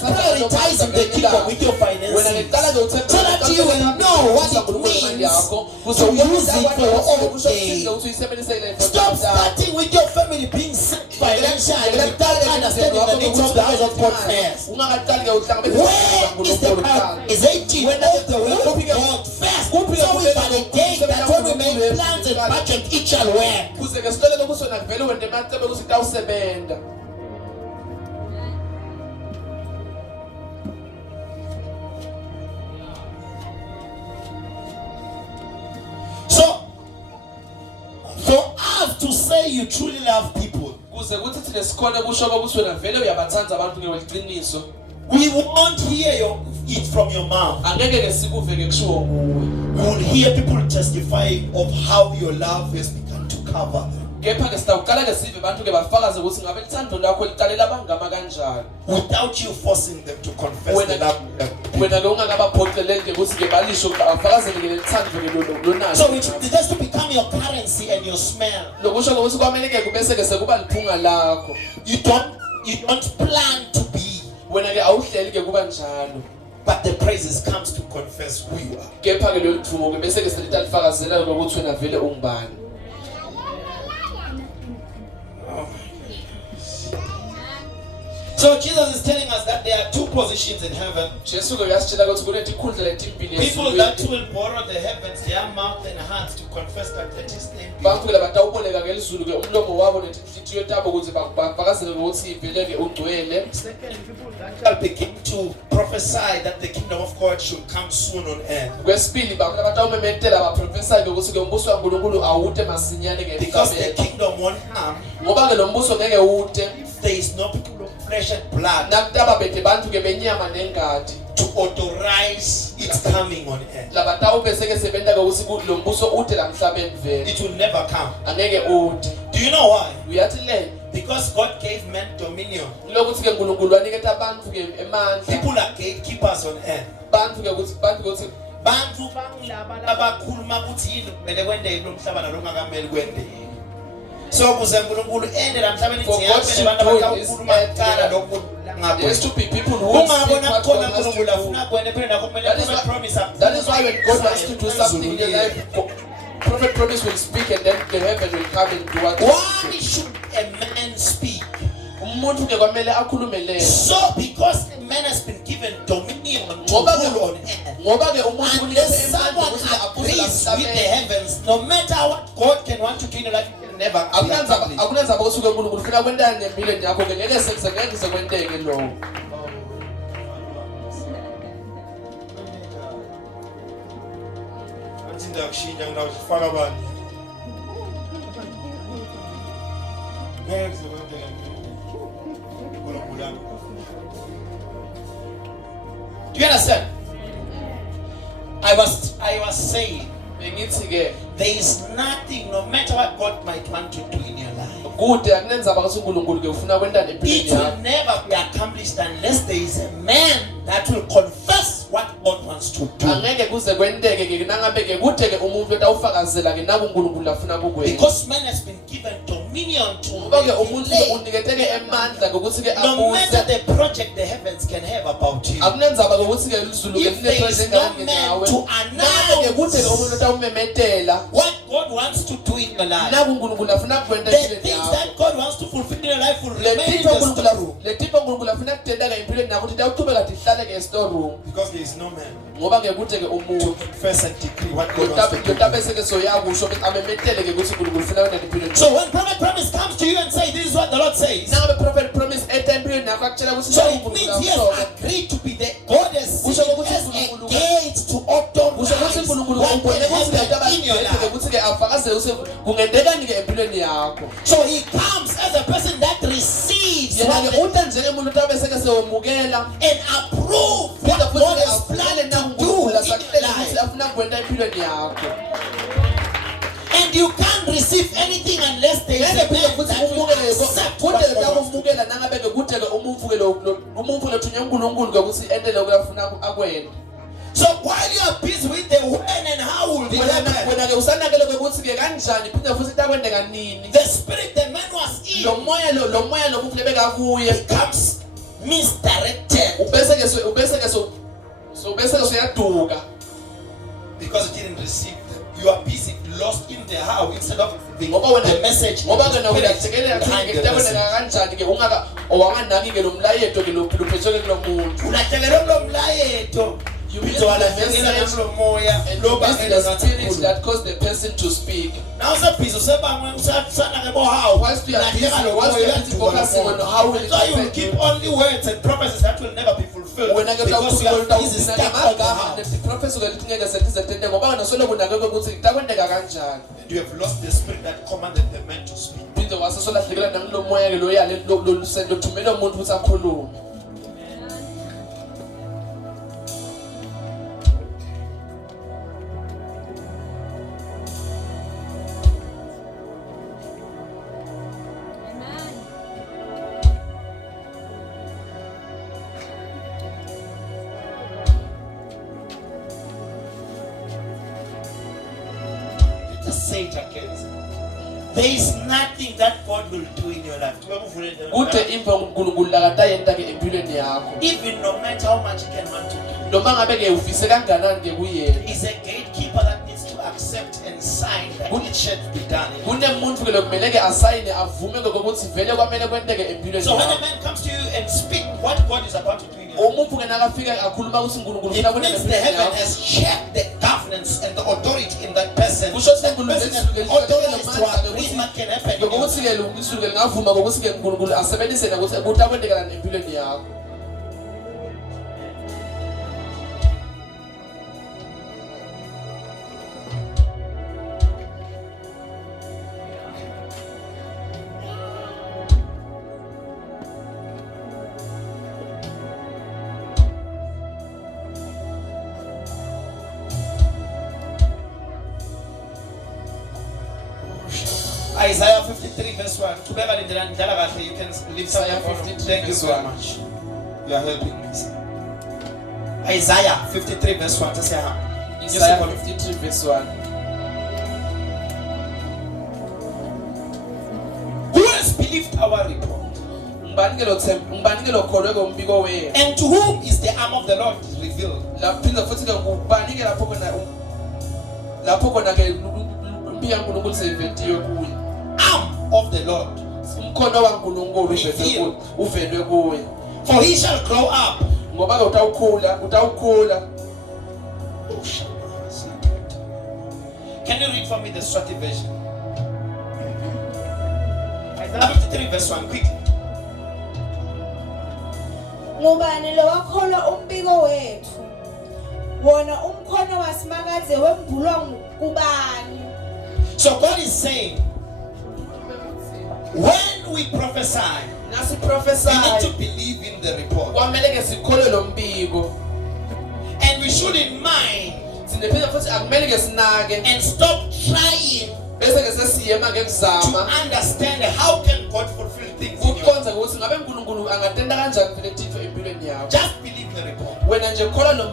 prioritizing the kingdom with your finances, so that you will know what it means to use it for your own gain. Stop starting with your family being sick financially without understanding the needs of the house of God first. Where is the prioritization of the will of God first? So we validate that when we make plans and budget, it shall work. So, for us to say you truly love people, we won't hear it from your mouth. We will hear people testifying of how your love has begun to cover them. Kepha-ke sitawuqala-ke sive abantu-ke bafakaze ukuthi ngabe lithando lakho liqalela abangama kanjani. Without you forcing them to confess the love. Wena-ke ungakabaphoqeleli-ke ukuthi-ke balisho bafakazele-ke lelithando-ke lonalo. So it has to become your currency and your smell. Lokusho-ke ukuthi kwamele-ke kubese-ke sekuba liphunga lakho. You don't plan to be. Wena-ke awuhleli-ke kuba njalo. But the praises comes to confess who you are. Kepha-ke lolu thumo-ke bese-ke selitalifakazela ukuthi wena vele ungubani. So Jesus is telling us that there are two positions in heaven. Jesu-ke uyasitshela ukuthi kunetikhundla letimbili People that will borrow the heavens, their mouth and hearts to confess that let his name be. Bantu-ke batawuboleka ngelizulu-ke umlomo wabo nenhliziyo tabo ukuze bafakazele ukuthi ivele-ke ugcwele. Second, people that shall begin to prophesy that the kingdom of God should come soon on earth. Kwesibili bantu batawumemetela baprofesayo ukuthi-ke umbuso kaNkulunkulu awude masinyane Because the ngemhlabeni. kingdom won't come Ngoba-ke lo mbuso ngeke ude if there is no people of flesh and blood nakutaba bethe bantu-ke benyama nengadi to authorize its coming on earth. labatawubeseke sebenta-ke ukuthi lo mbuso ude la mhlabeni vele It will never come. angeke ude. Do you know why? Uyathi le Because God gave man dominion. lokuthi-ke uNkulunkulu waniketa abantu-ke emandla People are gatekeepers on earth. bantu-ke ukuthi Bantu bangilaba labakhuluma ukuthi yini kumele kwendeke kulo mhlaba nalokungakameli kwendeke. So kuze uNkulunkulu ende la mhlabeni For God abantu should do abakhuluma his kuqala lokho there is to be people who will speak ungabona what khona God has to uNkulunkulu do. afuna kwende phela nakho kumele promise. That is why when God wants to do something in your life, prophet promise will speak and then the heaven will come and do what. Why should a man speak? Umuntu-ke kwamele akhulume le. So because a man has been given dominion to Ngoba-ke rule on earth. ngoba-ke umuntu Unless unikeze emandla someone ukuthi agrees aphuzele with the emhlabeni. heavens, no matter what God can want to do in your life, it can never be accomplished. Akunanzaba ukuthi uNkulunkulu ufuna kwentana nempilweni yakho-ke ngeke ngeke kwenteke lokho. Do you understand? I was saying Bengithi-ke there is nothing, no matter what God might want to do in your life, kude akunenzaba ukuthi uNkulunkulu-ke ufuna kwentana empilweni it will yakho. never be accomplished unless there is a man that will confess what God wants to do. Angeke kuze kwenteke-ke nangabe-ke kude-ke umuntu etawufakazela-ke naku uNkulunkulu afuna kukwenza. Because man has been given dominion to Ngoba-ke umuntu manipulate uniketeke emandla ngokuthi-ke no matter abuse. the project the heavens can have about you. Akunenzaba ngokuthi-ke izulu-ke If there is lineproject no engane man ngawe. to Nangabe-ke kude-ke umuntu announce etawumemetela what God wants to do in your life, naku uNkulunkulu afuna kukwenta the empilweni things yakho. that God wants to fulfill in your life will Le remain in tipho the storeroom. uNkulunkulu afuna kutenda-ke empilweni yakho ukuthi tawuqhubeka tihlale-ke e-storeroom. Because there is no man Ngoba-ke kude-ke to umuntu confess and decree what God wants to do. yotabeseke soyakusho amemetele-ke ukuthi uNkulunkulu ufuna kwenta empilweni. So when prophet promise comes to you and say, this is what the Lord says, Nangabe prophet promise eta empilweni yakho akutshela ukuthi so naku it uNkulunkulu means he akusho. has agreed to be the God has Kusho seen ukuthi as a uNkulunkulu- gate to kusho ukuthi authorize uNkulunkulu what ubone can ukuthi happen in your ukuthi life. ukuthi-ke afakazele ukuthi kungentekani-ke empilweni yakho. So he comes as a person that receives what Yena-ke the- uta njengemuntu utabeseke sewemukela and approve phinde what God futhi-ke has afunele planned naku to do uNkulunkulu in your asakuhlele life. ukuthi afuna kukwenta empilweni yakho. And you can't receive anything unless there is Ngeke a phinde man futhi that will umukele accept what kude-ke God wants to do. takumukela nangabe-ke kude-ke umuvu lethunywe uNkulunkulu-ke ukuthi endele kuyafuna akwenda. So while you are busy with the when and how will it happen, Wena-ke usanakele-ke ukuthi-ke kanjani phinde futhi takwendeka nini. the spirit the man was in Lo moya lomuvu lebekakuye becomes misdirected ubeseke soyaduka. because you didn't receive them. You are busy, lost in the how instead of the Ngoba wena message. ngoba ke Spirit nokuyathekelela behind ukuthi the kuyakwendeka message. kanjani-ke owanganaki-ke lo mlayeto-ke luphethwe-ke kulo muntu. Ulahlekelwe kulo mlayeto. You miss Uzowalahlekelwa the message nakulo moya. and Lo you miss bangela the ngathi spirit kukhulu. that caused the person to speak. Now usebhizi usebangwe usanake bohawu. Whilst you are busy, Lahleka lo whilst you moya, are busy uyaduka lo focusing moya. on how will it So you will affect keep you. only words and prophecies that will never be fulfilled. Wena-ke Because you are busy utawugcina stuck on the ngemagama how. netiprofeso-ke lithi ngeke setizentende ngoba wena sole kunakeke ukuthi takwendeka kanjani. And you have lost the spirit that commanded the man to speak. Phinde wase solahlekelwa nakulo moya-ke loyale lothumele umuntu ukuthi akhulume. There is nothing that God will do in your life. Kute imva uNkulunkulu lakatayenda ke empilweni yakho. Even no matter how much you can want to do. Noma ngabe ke ufise kanganani ke kuyena. Is a gatekeeper that needs to accept and sign that it should be done. Kunemuntu ke lokumele ke asayine avume ngokuthi vele kwamele kwenteke empilweni So when yakho. a man comes to you and speak what God is about to do in your life, Umuntu ke nakafika akhuluma ukuthi uNkulunkulu it ufuna kwenta means the empilweni heaven yakho. has checked the governance and the authority in that person. Kusho ukuthi That uNkulunkulu person has lesuke authorized to lesuke agree what can happen in your ngokuthi life. ke lokuzulu ke ngavuma ngokuthi ke uNkulunkulu asebenzise ukuthi kwenteka empilweni yakho. Isaiah 53 verse 1. You can leave Isaiah something. 53 Thank you verse very 1. much. You are helping me. Isaiah 53 verse 1. Isaiah 53 verse 1. Who has believed our report? And And to whom is the arm of the Lord revealed? Arm of the Lord. For he shall grow up. Can you read for me the Swati version? Isaiah 53 verse 1 quickly. Ngubani lo wakholwa umbiko wethu? Wona umkhono wasimakaze wembulwa kubani? So God is saying, when we prophesy, we need to believe in the report. And we shouldn't mind and stop trying to understand how can God fulfill things in your life. Just believe the report.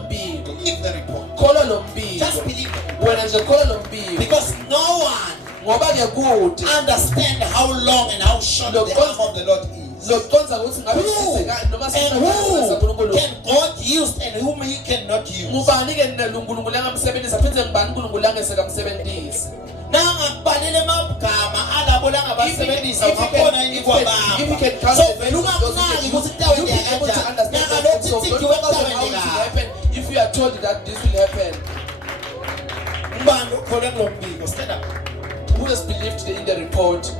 Believe the report. Just believe it. Because no one understand how long and how short the arm of the Lord is. Who and who can God use and whom he cannot use. If you are told that this will happen, Stand up. who has believed in the report?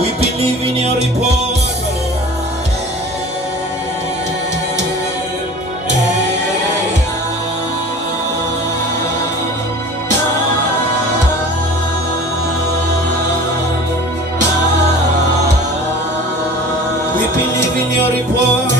We believe in your report. We believe in your report.